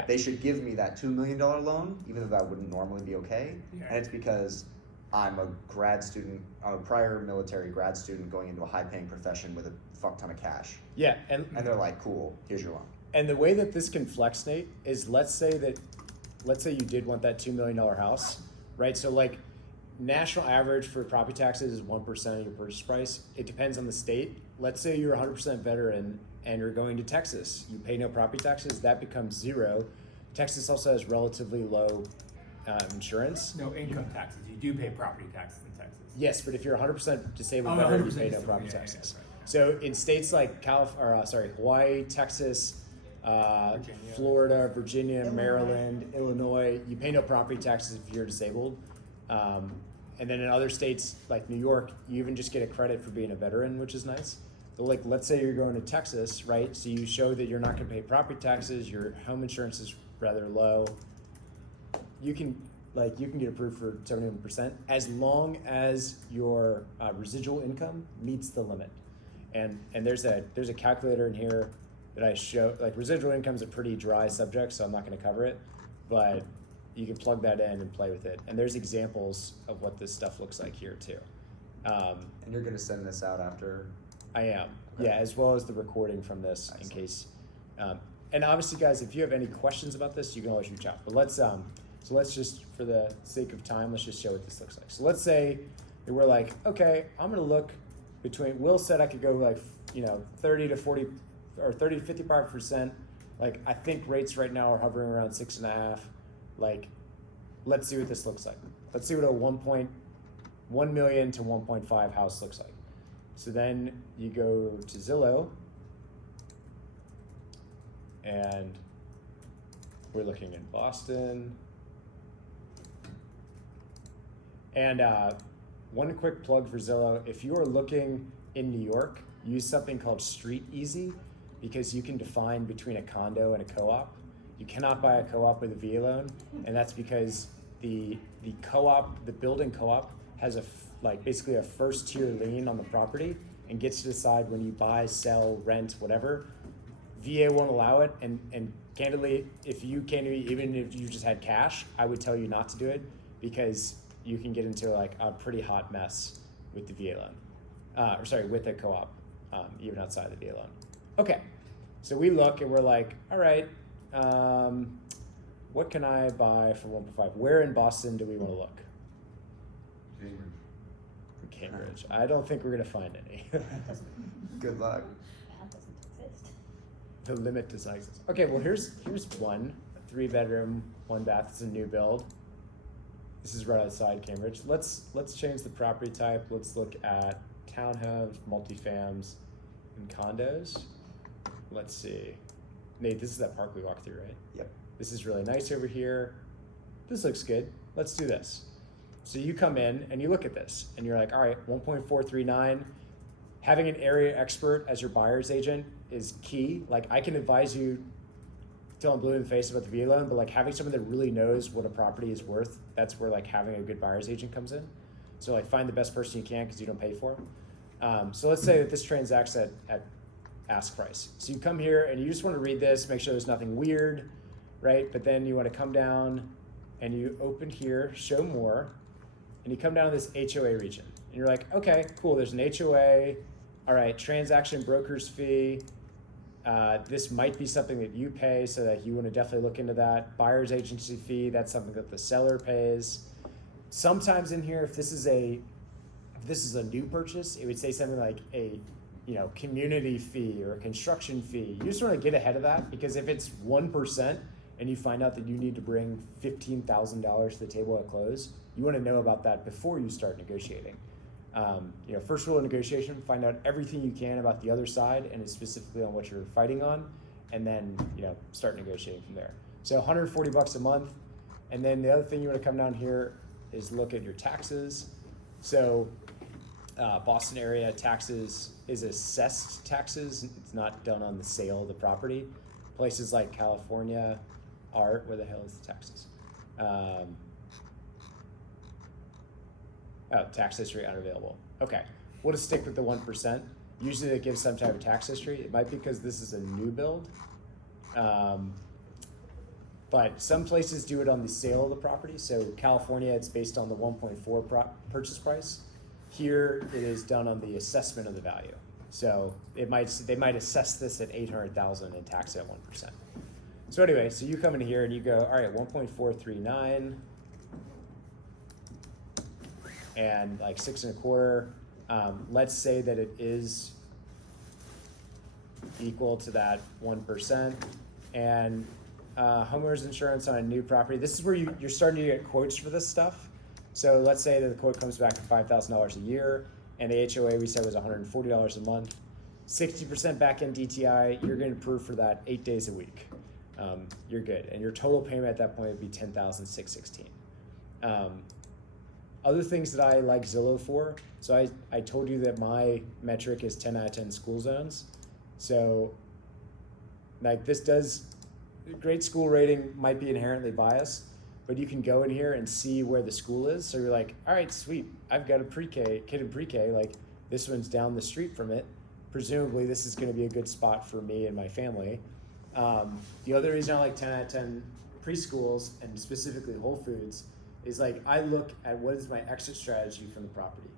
they should give me that $2 million loan, even though that wouldn't normally be okay. Yeah. And it's because I'm a grad student, I'm a prior military grad student going into a high-paying profession with a fuck ton of cash. Yeah, And they're like, cool, here's your loan. and the way that this can flex, Nate, is let's say you did want that $2 million house, right? So like, national average for property taxes is 1% of your purchase price. It depends on the state. Let's say you're 100% veteran and you're going to Texas. You pay no property taxes, that becomes zero. Texas also has relatively low insurance. No income taxes. You do pay property taxes in Texas. Yes, but if you're 100% disabled Oh, veteran, you 100% pay no disabled, property yeah, taxes. right. So in states like Hawaii, Texas, Virginia. Florida, Virginia, Maryland, Illinois, you pay no property taxes if you're disabled. And then in other states like New York, you even just get a credit for being a veteran, which is nice. But like, let's say you're going to Texas, right? So you show that you're not going to pay property taxes, your home insurance is rather low. You can get approved for 71% as long as your residual income meets the limit. And there's a calculator in here that I show. Like, residual income is a pretty dry subject, so I'm not going to cover it, but you can plug that in and play with it. And there's examples of what this stuff looks like here too. And you're gonna send this out after? I am, Okay. yeah, as well as the recording from this in case. And obviously, guys, if you have any questions about this, you can always reach out. But let's just, for the sake of time, let's just show what this looks like. So let's say that we're like, okay, I'm gonna look between. Will said I could go like 30 to 40 or 30 to 55%. Like, I think rates right now are hovering around 6.5. Like, let's see what this looks like. Let's see what a 1.1 million to 1.5 house looks like. So then you go to Zillow, and we're looking in Boston. And one quick plug for Zillow: if you are looking in New York, use something called Street Easy, because you can define between a condo and a co-op. You cannot buy a co-op with a VA loan, and that's because the co-op, the building co-op, has basically a first tier lien on the property and gets to decide when you buy, sell, rent, whatever. VA won't allow it, and candidly, even if you just had cash, I would tell you not to do it because you can get into like a pretty hot mess with the VA loan, with the co-op, even outside the VA loan. Okay, so we look and we're like, all right, what can I buy for 1.5? Where in Boston do we want to look? Cambridge. I don't think we're gonna find any. Good luck. That doesn't exist. The limit does not exist. Okay, well here's one, a 3-bedroom, 1 bath. It's a new build. This is right outside Cambridge. Let's change the property type. Let's look at townhomes, multifams, and condos. Let's see. Nate, this is that park we walked through, right? Yep. This is really nice over here. This looks good. Let's do this. So you come in and you look at this and you're like, all right, 1.439. Having an area expert as your buyer's agent is key. Like I can advise you till I'm blue in the face about the VA loan, but like having someone that really knows what a property is worth, that's where like having a good buyer's agent comes in. So like find the best person you can because you don't pay for them. So let's say that this transacts at ask price. So you come here and you just want to read this, make sure there's nothing weird, right? But then you want to come down and you open here, show more, and you come down to this HOA region. And you're like, okay, cool, there's an HOA. All right, transaction broker's fee. This might be something that you pay, so that you want to definitely look into that. Buyer's agency fee, that's something that the seller pays. Sometimes in here, if this is a new purchase, it would say something like a community fee or a construction fee. You just want to get ahead of that, because if it's 1% and you find out that you need to bring $15,000 to the table at close, you want to know about that before you start negotiating. First rule of negotiation, find out everything you can about the other side and specifically on what you're fighting on, and then start negotiating from there. So $140 a month, and then the other thing you want to come down here is look at your taxes. So Boston area taxes is assessed taxes. It's not done on the sale of the property. Places like California are, where the hell is the taxes? Tax history unavailable. Okay, we'll just stick with the 1%. Usually that gives some type of tax history. It might be because this is a new build. But some places do it on the sale of the property. So California, it's based on the 1.4 purchase price. Here, it is done on the assessment of the value. So they might assess this at $800,000 and tax it at 1%. So anyway, so you come in here and you go, all right, 1.439 and like 6.25. Let's say that it is equal to that 1%. And homeowners insurance on a new property. This is where you're starting to get quotes for this stuff. So let's say that the quote comes back at $5,000 a year, and the HOA we said was $140 a month. 60% back end DTI, you're getting approved for that 8 days a week. You're good, and your total payment at that point would be $10,616. Other things that I like Zillow for. So I told you that my metric is 10 out of 10 school zones. So like this does, great school rating might be inherently biased, but you can go in here and see where the school is. So you're like, all right, sweet. I've got a kid in pre-K, like this one's down the street from it. Presumably this is gonna be a good spot for me and my family. The other reason I like 10 out of 10 preschools, and specifically Whole Foods, is like I look at what is my exit strategy from the property.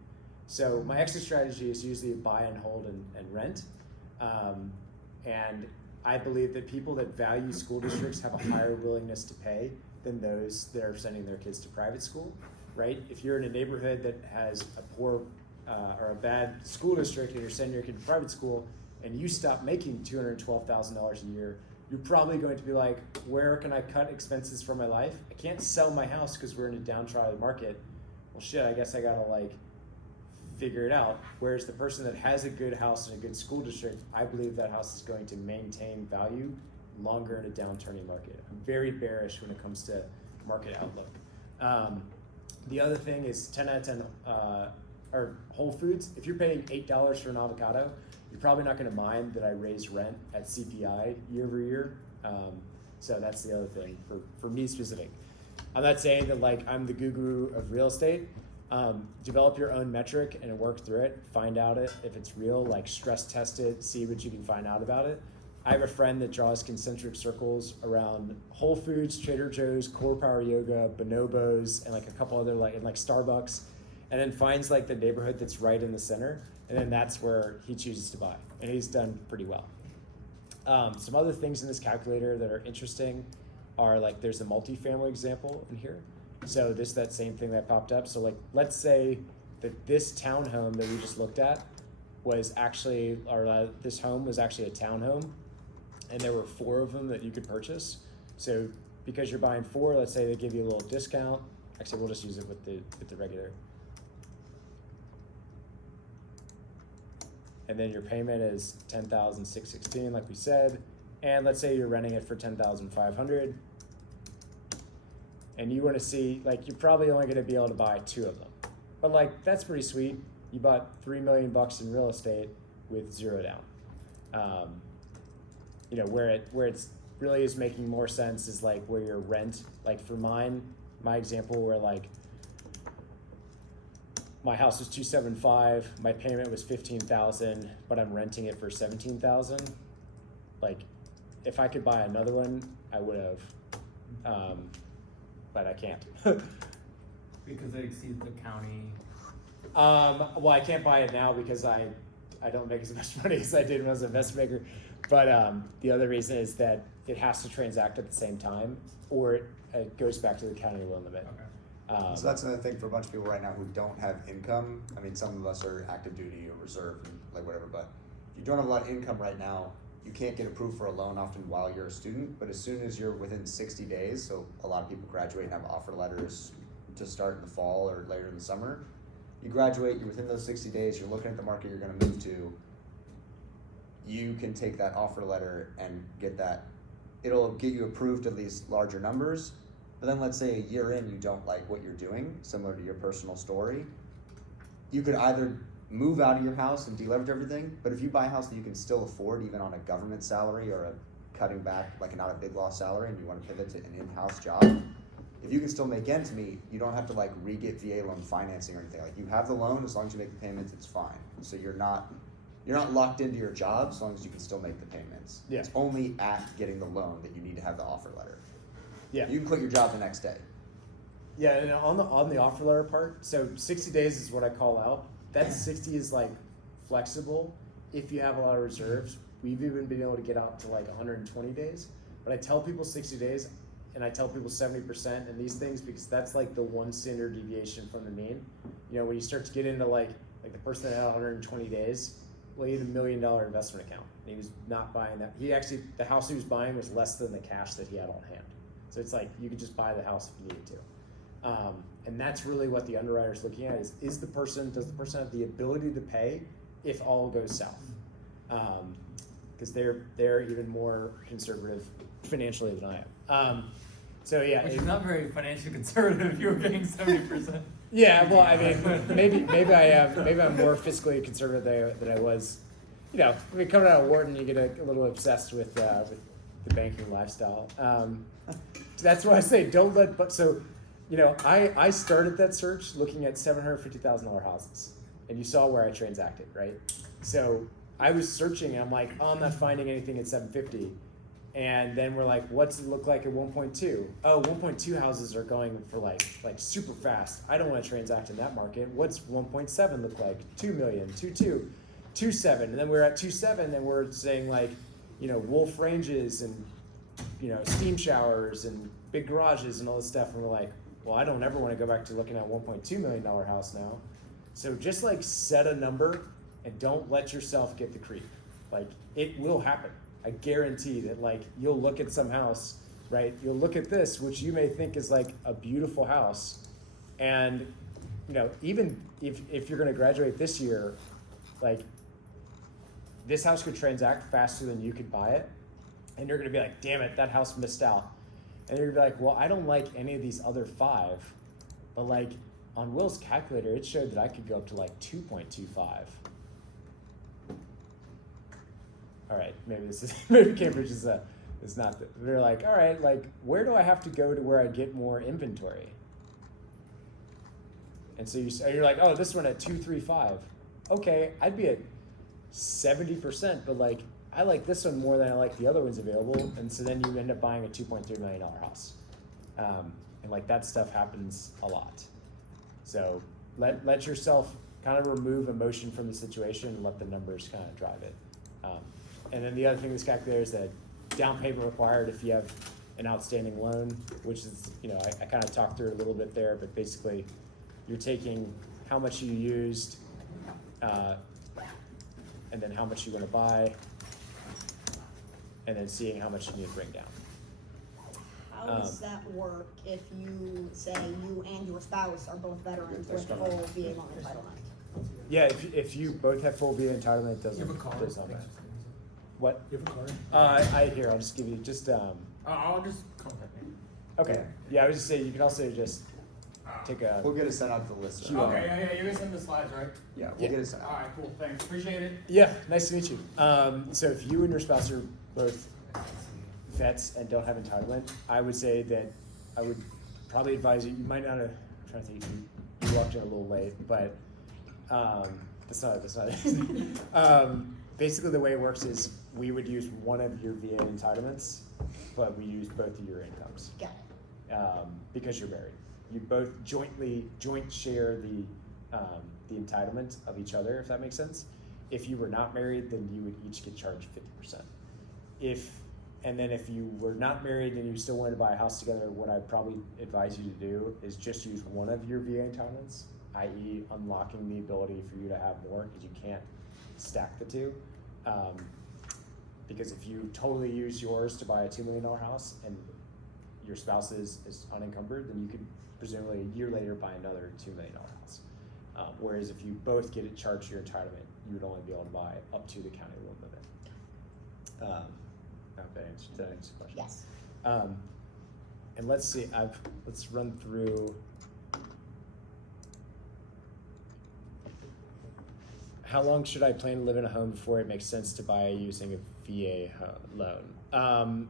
So my exit strategy is usually buy and hold and rent. And I believe that people that value school districts have a higher willingness to pay than those that are sending their kids to private school, right? If you're in a neighborhood that has a poor or a bad school district and you're sending your kid to private school and you stop making $212,000 a year, you're probably going to be like, where can I cut expenses from my life? I can't sell my house because we're in a downtrodden market. Well, shit, I guess I gotta like figure it out. Whereas the person that has a good house in a good school district, I believe that house is going to maintain value longer in a downturning market. I'm very bearish when it comes to market outlook. The other thing is 10 out of 10 or Whole Foods. If you're paying $8 for an avocado, you're probably not going to mind that I raise rent at CPI year over year. So that's the other thing for me specific. I'm not saying that like I'm the guru of real estate. Develop your own metric and work through it. Find out if it's real, like stress test it, see what you can find out about it. I have a friend that draws concentric circles around Whole Foods, Trader Joe's, Core Power Yoga, Bonobos, and like a couple other and like Starbucks, and then finds like the neighborhood that's right in the center, and then that's where he chooses to buy, and he's done pretty well. Some other things in this calculator that are interesting are like there's a multifamily example in here. So that same thing that popped up. So like let's say that this townhome that we just looked at was actually, or this home was actually a townhome, and there were 4 of them that you could purchase. So because you're buying 4, let's say they give you a little discount. Actually, we'll just use it with the regular. And then your payment is $10,616, like we said. And let's say you're renting it for $10,500. And you want to see, like, you're probably only going to be able to buy 2 of them. But like, that's pretty sweet. You bought $3 million in real estate with 0 down. You know, where it's really is making more sense is like where your rent, like for my example, where like my house was $275, my payment was $15,000, but I'm renting it for $17,000. Like, if I could buy another one, I would have, but I can't. Because it exceeds the county. Well, I can't buy it now because I don't make as much money as I did when I was an investment maker. But the other reason is that it has to transact at the same time, or it goes back to the county loan limit. Okay. So that's another thing for a bunch of people right now who don't have income. I mean, some of us are active duty or reserve, and like whatever, but if you don't have a lot of income right now, you can't get approved for a loan often while you're a student, but as soon as you're within 60 days, so a lot of people graduate and have offer letters to start in the fall or later in the summer. You graduate, you're within those 60 days, you're looking at the market you're gonna move to, you can take that offer letter and get that. It'll get you approved of these larger numbers, but then let's say a year in you don't like what you're doing, similar to your personal story. You could either move out of your house and deleverage everything, but if you buy a house that you can still afford even on a government salary or a cutting back, like not a big loss salary, and you wanna pivot to an in-house job, if you can still make ends meet, you don't have to like re-get VA loan financing or anything. Like you have the loan, as long as you make the payments, it's fine. So you're not locked into your job as long as you can still make the payments. Yeah. It's only at getting the loan that you need to have the offer letter. Yeah. You can quit your job the next day. Yeah, and on the offer letter part, so 60 days is what I call out. That 60 is like flexible if you have a lot of reserves. We've even been able to get out to like 120 days. But I tell people 60 days, and I tell people 70% in these things because that's like the one standard deviation from the mean. You know, when you start to get into like the person that had 120 days, well, he had $1 million investment account. And he was not buying that. The house he was buying was less than the cash that he had on hand. So it's like, you could just buy the house if you needed to. And that's really what the underwriter's looking at is does the person have the ability to pay if all goes south? Because they're even more conservative financially than I am. So yeah, Which is not very financially conservative if you were getting 70%. Yeah, well, I mean, maybe I am. Maybe I'm more fiscally conservative than I was. You know, I mean, coming out of Wharton, you get a little obsessed with the banking lifestyle. That's why I say don't let. But so, you know, I started that search looking at $750,000 houses, and you saw where I transacted, right? So I was searching, and I'm like, oh, I'm not finding anything at 750. And then we're like, what's it look like at 1.2? Oh, 1.2 houses are going for like super fast. I don't want to transact in that market. What's 1.7 look like? 2 million, 2.2, 2.7. And then we're at 2.7 and we're saying like, you know, wolf ranges and, you know, steam showers and big garages and all this stuff. And we're like, well, I don't ever want to go back to looking at $1.2 million house now. So just like set a number and don't let yourself get the creep. Like it will happen. I guarantee that like you'll look at some house, right? You'll look at this, which you may think is like a beautiful house. And, you know, even if you're gonna graduate this year, like this house could transact faster than you could buy it. And you're gonna be like, damn it, that house missed out. And you're gonna be like, well, I don't like any of these other 5, but like on Will's calculator, it showed that I could go up to like 2.25. All right, maybe Cambridge is not. They're like, all right, like where do I have to go to where I get more inventory? And so you're like, oh, this one at 235. Okay, I'd be at 70%, but like I like this one more than I like the other ones available, and so then you end up buying a $2.3 million house. And like that stuff happens a lot. So let yourself kind of remove emotion from the situation and let the numbers kind of drive it. And then the other thing that's calculated is that down payment required if you have an outstanding loan, which is, I kind of talked through a little bit there, but basically you're taking how much you used, and then how much you want to buy, and then seeing how much you need to bring down. How does that work if you say you and your spouse are both veterans with full VA loan entitlement? Yeah, if you both have full VA entitlement, it doesn't. You have a car? Does not matter. What? You have a car? I'll just give you just. I'll just contact me. Okay. Yeah, I was just saying you can also just take a. We'll get it sent out to the list. Okay, yeah, you're gonna send the slides, right? Yeah, we'll Yeah. get it sent out. Alright, cool, thanks, appreciate it. Yeah, nice to meet you. So if you and your spouse are both vets and don't have entitlement, I would say that I would probably advise you. You might not have. I'm trying to think. You walked in a little late, but that's not it. Basically, the way it works is we would use one of your VA entitlements, but we use both of your incomes. Got it. Because you're married. You both joint share the entitlement of each other, if that makes sense. If you were not married, then you would each get charged 50%. And then if you were not married and you still wanted to buy a house together, what I'd probably advise you to do is just use one of your VA entitlements, i.e. unlocking the ability for you to have more, because you can't stack the two. Because if you totally use yours to buy a $2 million house and your spouse is unencumbered, then you could presumably a year later buy another $2 million house. Whereas if you both get it charged to your entitlement, you would only be able to buy up to the county loan limit. That answers the question. Yes. And let's see, let's run through. How long should I plan to live in a home before it makes sense to buy using a VA loan?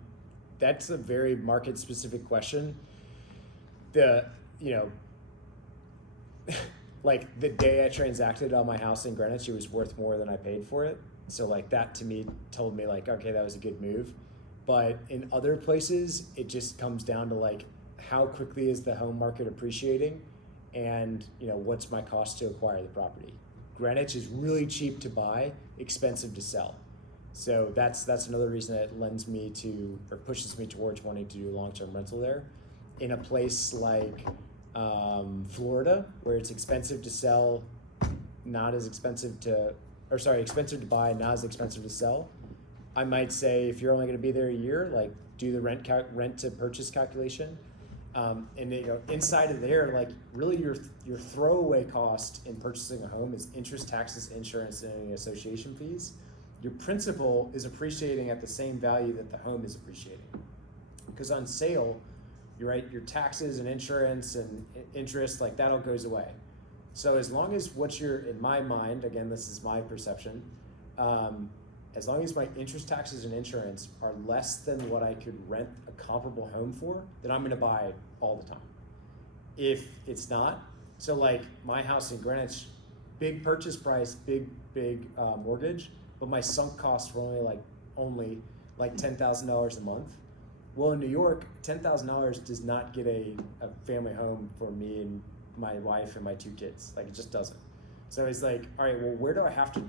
That's a very market specific question. Like the day I transacted on my house in Greenwich, it was worth more than I paid for it. So like that to me told me like, okay, that was a good move. But in other places, it just comes down to like, how quickly is the home market appreciating, and what's my cost to acquire the property. Greenwich is really cheap to buy, expensive to sell. So that's another reason that lends me to, or pushes me towards wanting to do long-term rental there. In a place like Florida, where it's expensive to sell, expensive to buy, not as expensive to sell, I might say if you're only going to be there a year, like do the rent to purchase calculation. And inside of there, like really your throwaway cost in purchasing a home is interest, taxes, insurance, and any association fees. Your principal is appreciating at the same value that the home is appreciating. Because on sale, you're right, your taxes and insurance and interest, like that all goes away. So as long as in my mind, again, this is my perception, as long as my interest, taxes, and insurance are less than what I could rent a comparable home for, then I'm gonna buy all the time. If it's not, so like my house in Greenwich, big purchase price, big mortgage, but my sunk costs were only like $10,000 a month. Well, in New York, $10,000 does not get a family home for me and my wife and my 2 kids. Like it just doesn't. So it's like, all right, well, where do I have to,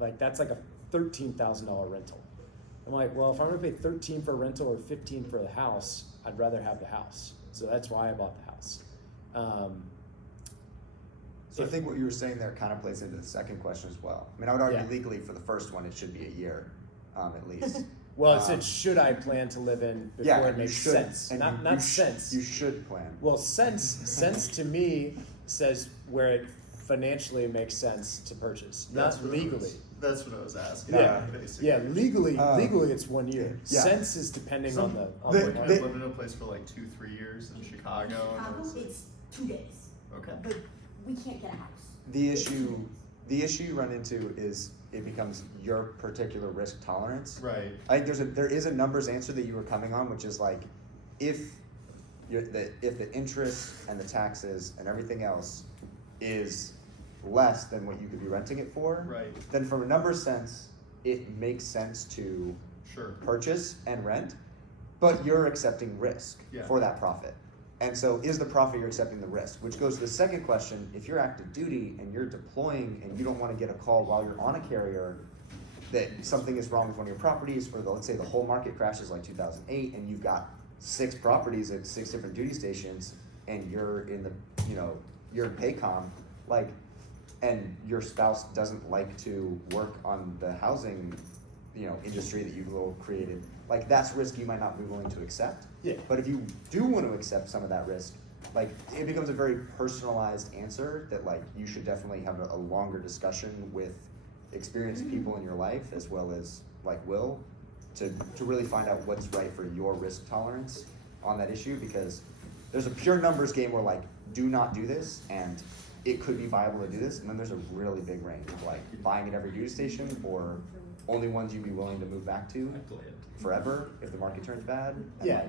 like that's like a $13,000 rental. I'm like, well, if I'm gonna pay 13 for a rental or 15 for the house, I'd rather have the house. So that's why I bought the house. So I think what you were saying there kind of plays into the second question as well. I mean, I would argue Yeah. legally for the first one, it should be a year, at least. Well, it said, should I plan to live in before Yeah, it you makes should, sense? and Not you sense. You should plan. Well, sense to me says where it financially makes sense to purchase, That's not what I was- legally. That's what I was asking. Yeah, basically. yeah. Legally it's 1 year. yeah. Sense is depending on the. I've lived in a place for like 2-3 years in Chicago. And Chicago, it's- it's 2 days, okay. but we can't get a house. The issue you run into is it becomes your particular risk tolerance. Right. I think there is a numbers answer that you were coming on, which is like, if the interest and the taxes and everything else is less than what you could be renting it for, Right. then from a numbers sense, it makes sense to Sure. purchase and rent, but you're accepting risk Yeah. for that profit. And so is the profit you're accepting the risk? Which goes to the second question, if you're active duty and you're deploying and you don't want to get a call while you're on a carrier that something is wrong with one of your properties, or let's say the whole market crashes like 2008 and you've got 6 properties at 6 different duty stations and you're in the, you're in Paycom, like, and your spouse doesn't like to work on the housing, industry that you've created, like that's risk you might not be willing to accept. Yeah. But if you do want to accept some of that risk, like it becomes a very personalized answer that like you should definitely have a longer discussion with experienced people in your life as well as like Will to really find out what's right for your risk tolerance on that issue, because there's a pure numbers game where like do not do this and it could be viable to do this, and then there's a really big range of like buying at every duty station or only ones you'd be willing to move back to forever if the market turns bad. And Yeah,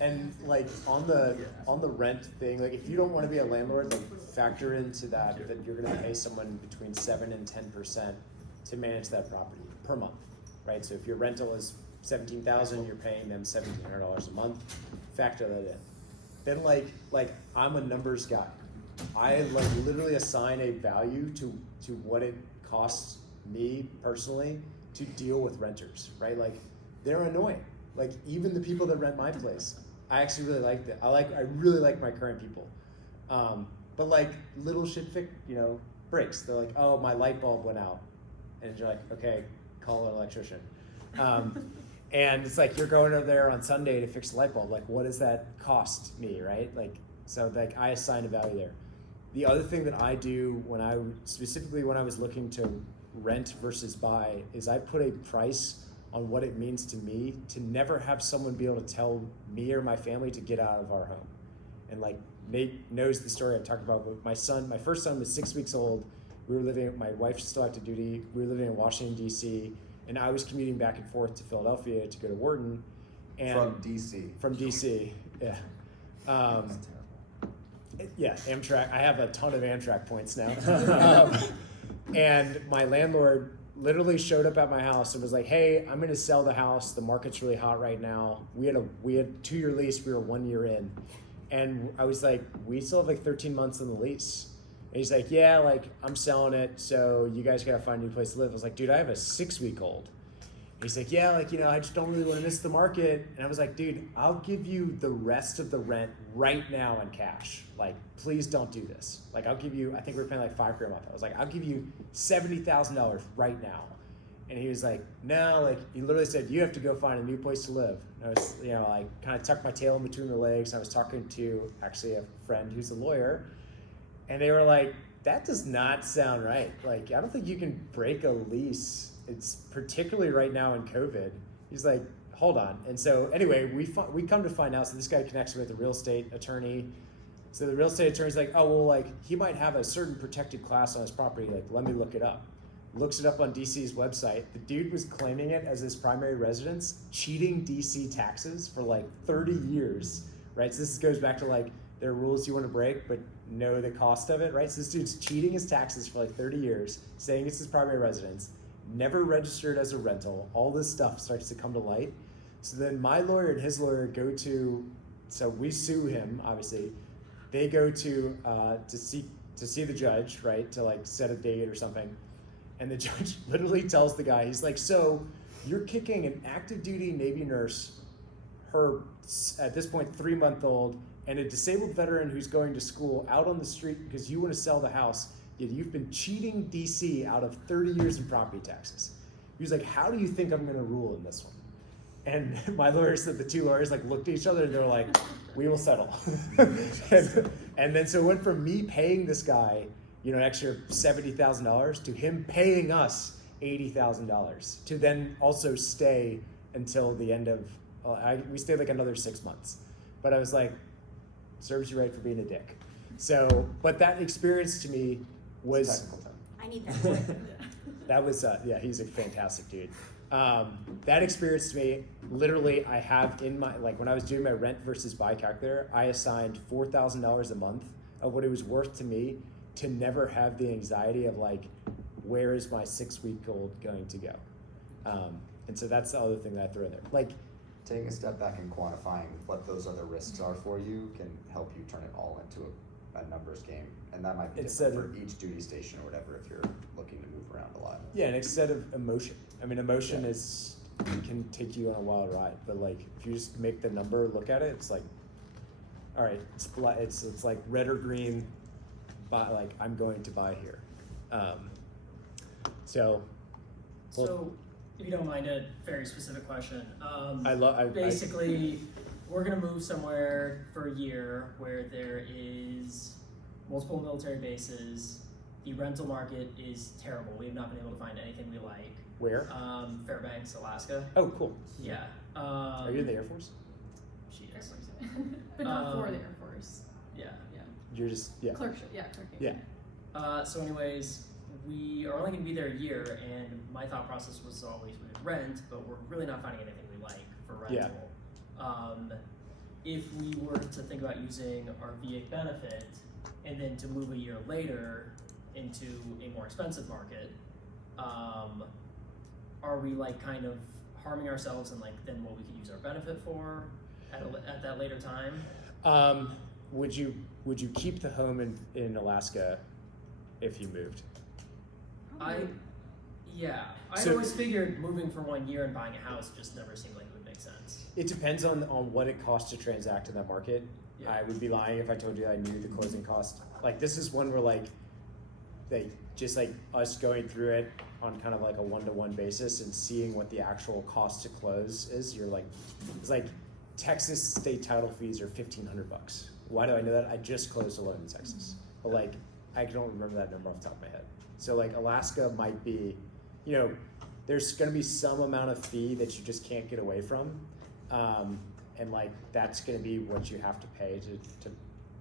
and like on the rent thing, like if you don't want to be a landlord, like factor into that you're going to pay someone between 7 and 10% to manage that property per month, right? So if your rental is $17,000, you're paying them $1,700 a month. Factor that in. Then like I'm a numbers guy. I like literally assign a value to what it costs me personally to deal with renters, right? Like they're annoying. Like even the people that rent my place, I actually really like them. I really like my current people. But like little shit breaks. They're like, oh, my light bulb went out. And you're like, okay, call an electrician. And it's like, you're going over there on Sunday to fix the light bulb. Like, what does that cost me, right? Like, so like I assign a value there. The other thing that I do when I was looking to rent versus buy is I put a price on what it means to me to never have someone be able to tell me or my family to get out of our home. And like Nate knows the story I talked about with my son. My first son was 6 weeks old. My wife still active duty. We were living in Washington, D.C., and I was commuting back and forth to Philadelphia to go to Wharton. And from DC. From D.C., yeah. Yeah, Amtrak. I have a ton of Amtrak points now. And my landlord literally showed up at my house and was like, "Hey, I'm going to sell the house. The market's really hot right now. We had 2-year lease. We were 1 year in." And I was like, "We still have like 13 months on the lease." And he's like, "Yeah, like I'm selling it, so you guys got to find a new place to live." I was like, "Dude, I have a 6-week-old." He's like, "Yeah, like, I just don't really want to miss the market." And I was like, "Dude, I'll give you the rest of the rent right now in cash. Like, please don't do this. Like, I'll give you," I think we were paying like $5,000 a month. I was like, "I'll give you $70,000 right now." And he was like, "No," like he literally said, "You have to go find a new place to live." And I was, I kind of tucked my tail in between my legs. I was talking to actually a friend who's a lawyer, and they were like, "That does not sound right. Like, I don't think you can break a lease. It's particularly right now in COVID." He's like, "Hold on." And so anyway, we come to find out, so this guy connects with a real estate attorney. So the real estate attorney's like, "Oh, well, like he might have a certain protected class on his property. Like, let me look it up." Looks it up on DC's website. The dude was claiming it as his primary residence, cheating DC taxes for like 30 years, right? So this goes back to like, there are rules you want to break, but know the cost of it, right? So this dude's cheating his taxes for like 30 years, saying it's his primary residence, never registered as a rental. All this stuff starts to come to light. So then my lawyer and his lawyer so we sue him, obviously. They go to see the judge, right? To like set a date or something. And the judge literally tells the guy, he's like, "So you're kicking an active duty Navy nurse, her at this point 3-month-old, and a disabled veteran who's going to school out on the street because you want to sell the house, yet you've been cheating DC out of 30 years in property taxes." He was like, "How do you think I'm going to rule in this one?" And my lawyer said, the two lawyers like looked at each other and they were like, "We will settle." and then so it went from me paying this guy, an extra $70,000 to him paying us $80,000 to then also stay until the end of, we stayed like another 6 months. But I was like, serves you right for being a dick. So, but that experience to me was, Technical term. I need that. that was, yeah, he's a fantastic dude. That experience to me, literally I have in my, like when I was doing my rent versus buy calculator, I assigned $4,000 a month of what it was worth to me to never have the anxiety of like, where is my 6-week-old going to go? And so that's the other thing that I throw in there. Like, Taking a step back and quantifying what those other risks are for you can help you turn it all into a numbers game. And that might be Instead different for each duty station or whatever if you're looking to move around a lot. yeah, and instead of emotion. I mean, emotion Yeah. can take you on a wild ride, but like if you just make the number look at it, it's like, all right, it's like red or green, buy, like I'm going to buy here. So So, if you don't mind, a very specific question. I Basically, we're gonna move somewhere for a year where there is multiple military bases. The rental market is terrible. We have not been able to find anything we like. where? Fairbanks, Alaska. Oh, cool. Yeah. Are you in the Air Force? She Air is. Force, but not for Um, the Air Force. Yeah. You're just Clerkship, yeah, clerking. Yeah. So anyways, we are only gonna be there a year, and my thought process was always we would rent, but we're really not finding anything we like for rental. Yeah. If we were to think about using our VA benefit, and then to move a year later into a more expensive market, are we like kind of harming ourselves and like then what we could use our benefit for at that later time? Would you keep the home in Alaska if you moved? I So- always figured moving for 1 year and buying a house just never seemed like it would make sense. It depends on what it costs to transact in that market. Yeah. I would be lying if I told you I knew the closing cost. Like this is one where like just like us going through it on kind of like a one-to-one basis and seeing what the actual cost to close is. You're like, it's like Texas state title fees are $1,500. Why do I know that? I just closed a loan in Texas, but like I don't remember that number off the top of my head. So like Alaska might be, there's going to be some amount of fee that you just can't get away from. And like that's going to be what you have to pay to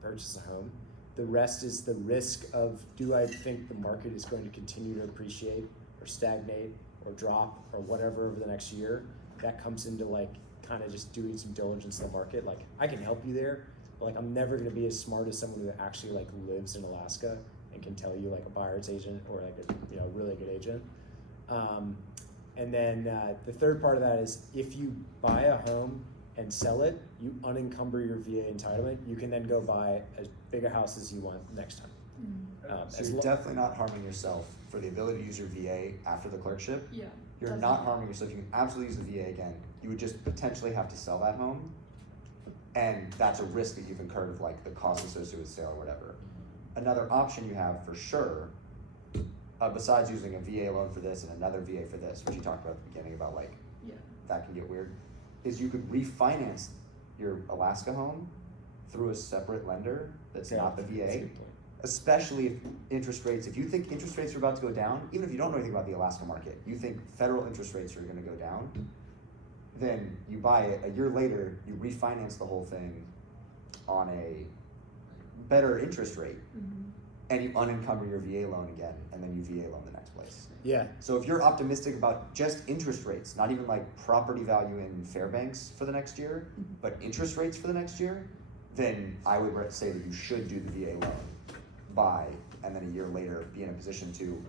purchase a home. The rest is the risk of, do I think the market is going to continue to appreciate or stagnate or drop or whatever over the next year? That comes into like kind of just doing some diligence in the market. Like I can help you there, but like I'm never going to be as smart as someone who actually like lives in Alaska and can tell you like a buyer's agent or like a really good agent. And then the third part of that is if you buy a home and sell it, you unencumber your VA entitlement. You can then go buy as big a house as you want next time. So you're definitely not harming yourself for the ability to use your VA after the clerkship. Yeah. You're Definitely. not harming yourself. You can absolutely use the VA again. You would just potentially have to sell that home. And that's a risk that you've incurred of like the cost associated with sale or whatever. Another option you have for sure, besides using a VA loan for this and another VA for this, which you talked about at the beginning about like, Yeah. that can get weird, is you could refinance your Alaska home through a separate lender that's not the That's a VA. good point. Especially if you think interest rates are about to go down, even if you don't know anything about the Alaska market, you think federal interest rates are gonna go down, then you buy it, a year later, you refinance the whole thing on a better interest rate, and you unencumber your VA loan again, and then you VA loan the next place. Yeah. So if you're optimistic about just interest rates, not even like property value in Fairbanks for the next year, but interest rates for the next year, then I would say that you should do the VA loan, buy, and then a year later be in a position to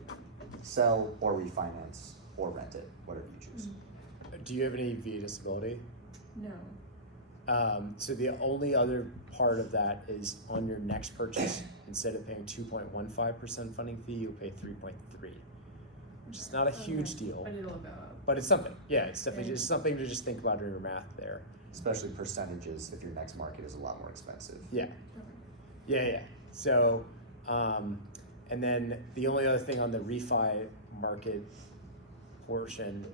sell or refinance or rent it, whatever you choose. Do you have any VA disability? No. So the only other part of that is on your next purchase, instead of paying 2.15% funding fee, you'll pay 3.3, which is not a huge deal, But it'll go up. but it's something. Yeah, it's definitely just something to just think about in your math there. Especially percentages if your next market is a lot more expensive. Yeah. Yeah. So, and then the only other thing on the refi market portion,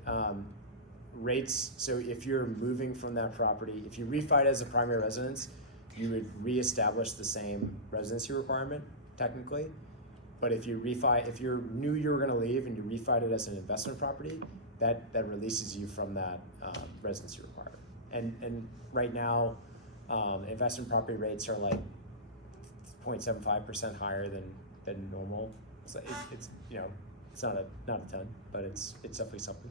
rates. So if you're moving from that property, if you refied as a primary residence, you would reestablish the same residency requirement technically. But if you knew you were going to leave and you refied it as an investment property, that releases you from that residency requirement. And right now, investment property rates are like 0.75% higher than normal. So it's it's not a ton, but it's definitely something.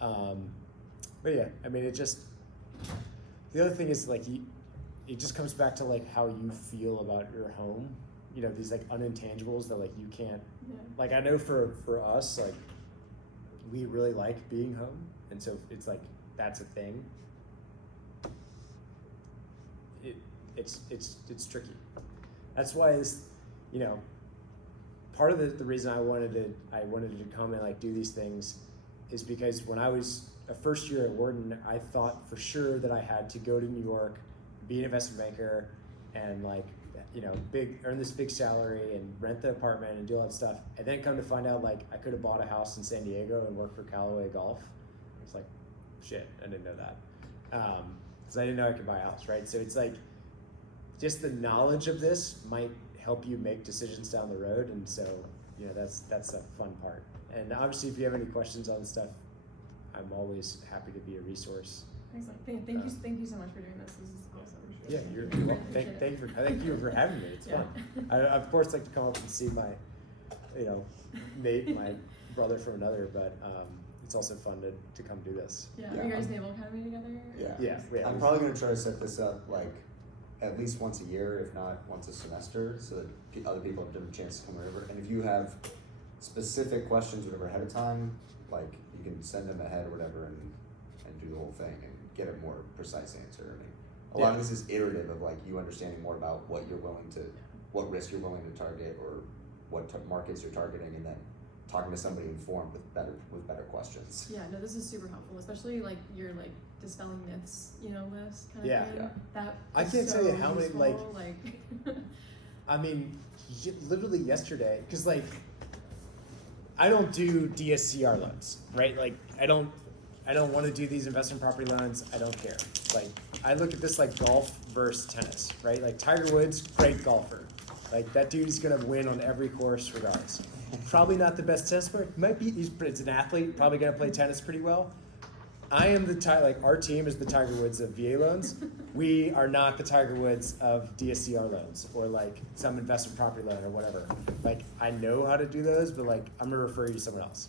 But yeah, I mean, the other thing is like it just comes back to like how you feel about your home. These like unintangibles that like you can't, Yeah. like I know for us, like we really like being home, and so it's like that's a thing. It's tricky. That's why it's, you know, part of the reason I wanted to come and like do these things is because when I was a first year at Wharton, I thought for sure that I had to go to New York, be an investment banker, and like, you know, earn this big salary and rent the apartment and do all that stuff, and then come to find out like I could have bought a house in San Diego and worked for Callaway Golf. It's like, shit, I didn't know that, because I didn't know I could buy a house, right? So it's like, just the knowledge of this might help you make decisions down the road, and so, you know, that's the fun part. And obviously, if you have any questions on this stuff, I'm always happy to be a resource. Excellent. Thank you so much for doing this. This is awesome. Yeah, you're Really welcome. appreciate it. Thank you for having me. It's Yeah. fun. I of course like to come up and see my, you know, mate, my brother from another, but it's also fun to come do this. Yeah. Yeah. Are you guys Naval Academy together? Yeah. Yeah. I'm probably gonna try to set this up like at least once a year, if not once a semester, so that other people have different chances to come over. And if you have specific questions, whatever, ahead of time, like you can send them ahead or whatever, and do the whole thing and get a more precise answer. I mean, a lot of this is iterative of like you understanding more about what you're willing to, what risk you're willing to target, or what markets you're targeting, and then talking to somebody informed with better questions. Yeah, no, this is super helpful, especially like your like dispelling myths, you know, list kind of Yeah. thing. Yeah. That I is can't so tell you how many, useful, like I mean, literally yesterday, because like, I don't do DSCR loans, right? Like, I don't want to do these investment property loans. I don't care. Like, I look at this like golf versus tennis, right? Like Tiger Woods, great golfer. Like that dude is gonna win on every course regardless. Probably not the best tennis player. Might be. It's an athlete. Probably gonna play tennis pretty well. I am our team is the Tiger Woods of VA loans. We are not the Tiger Woods of DSCR loans or like some investment property loan or whatever. Like I know how to do those, but like I'm gonna refer you to someone else.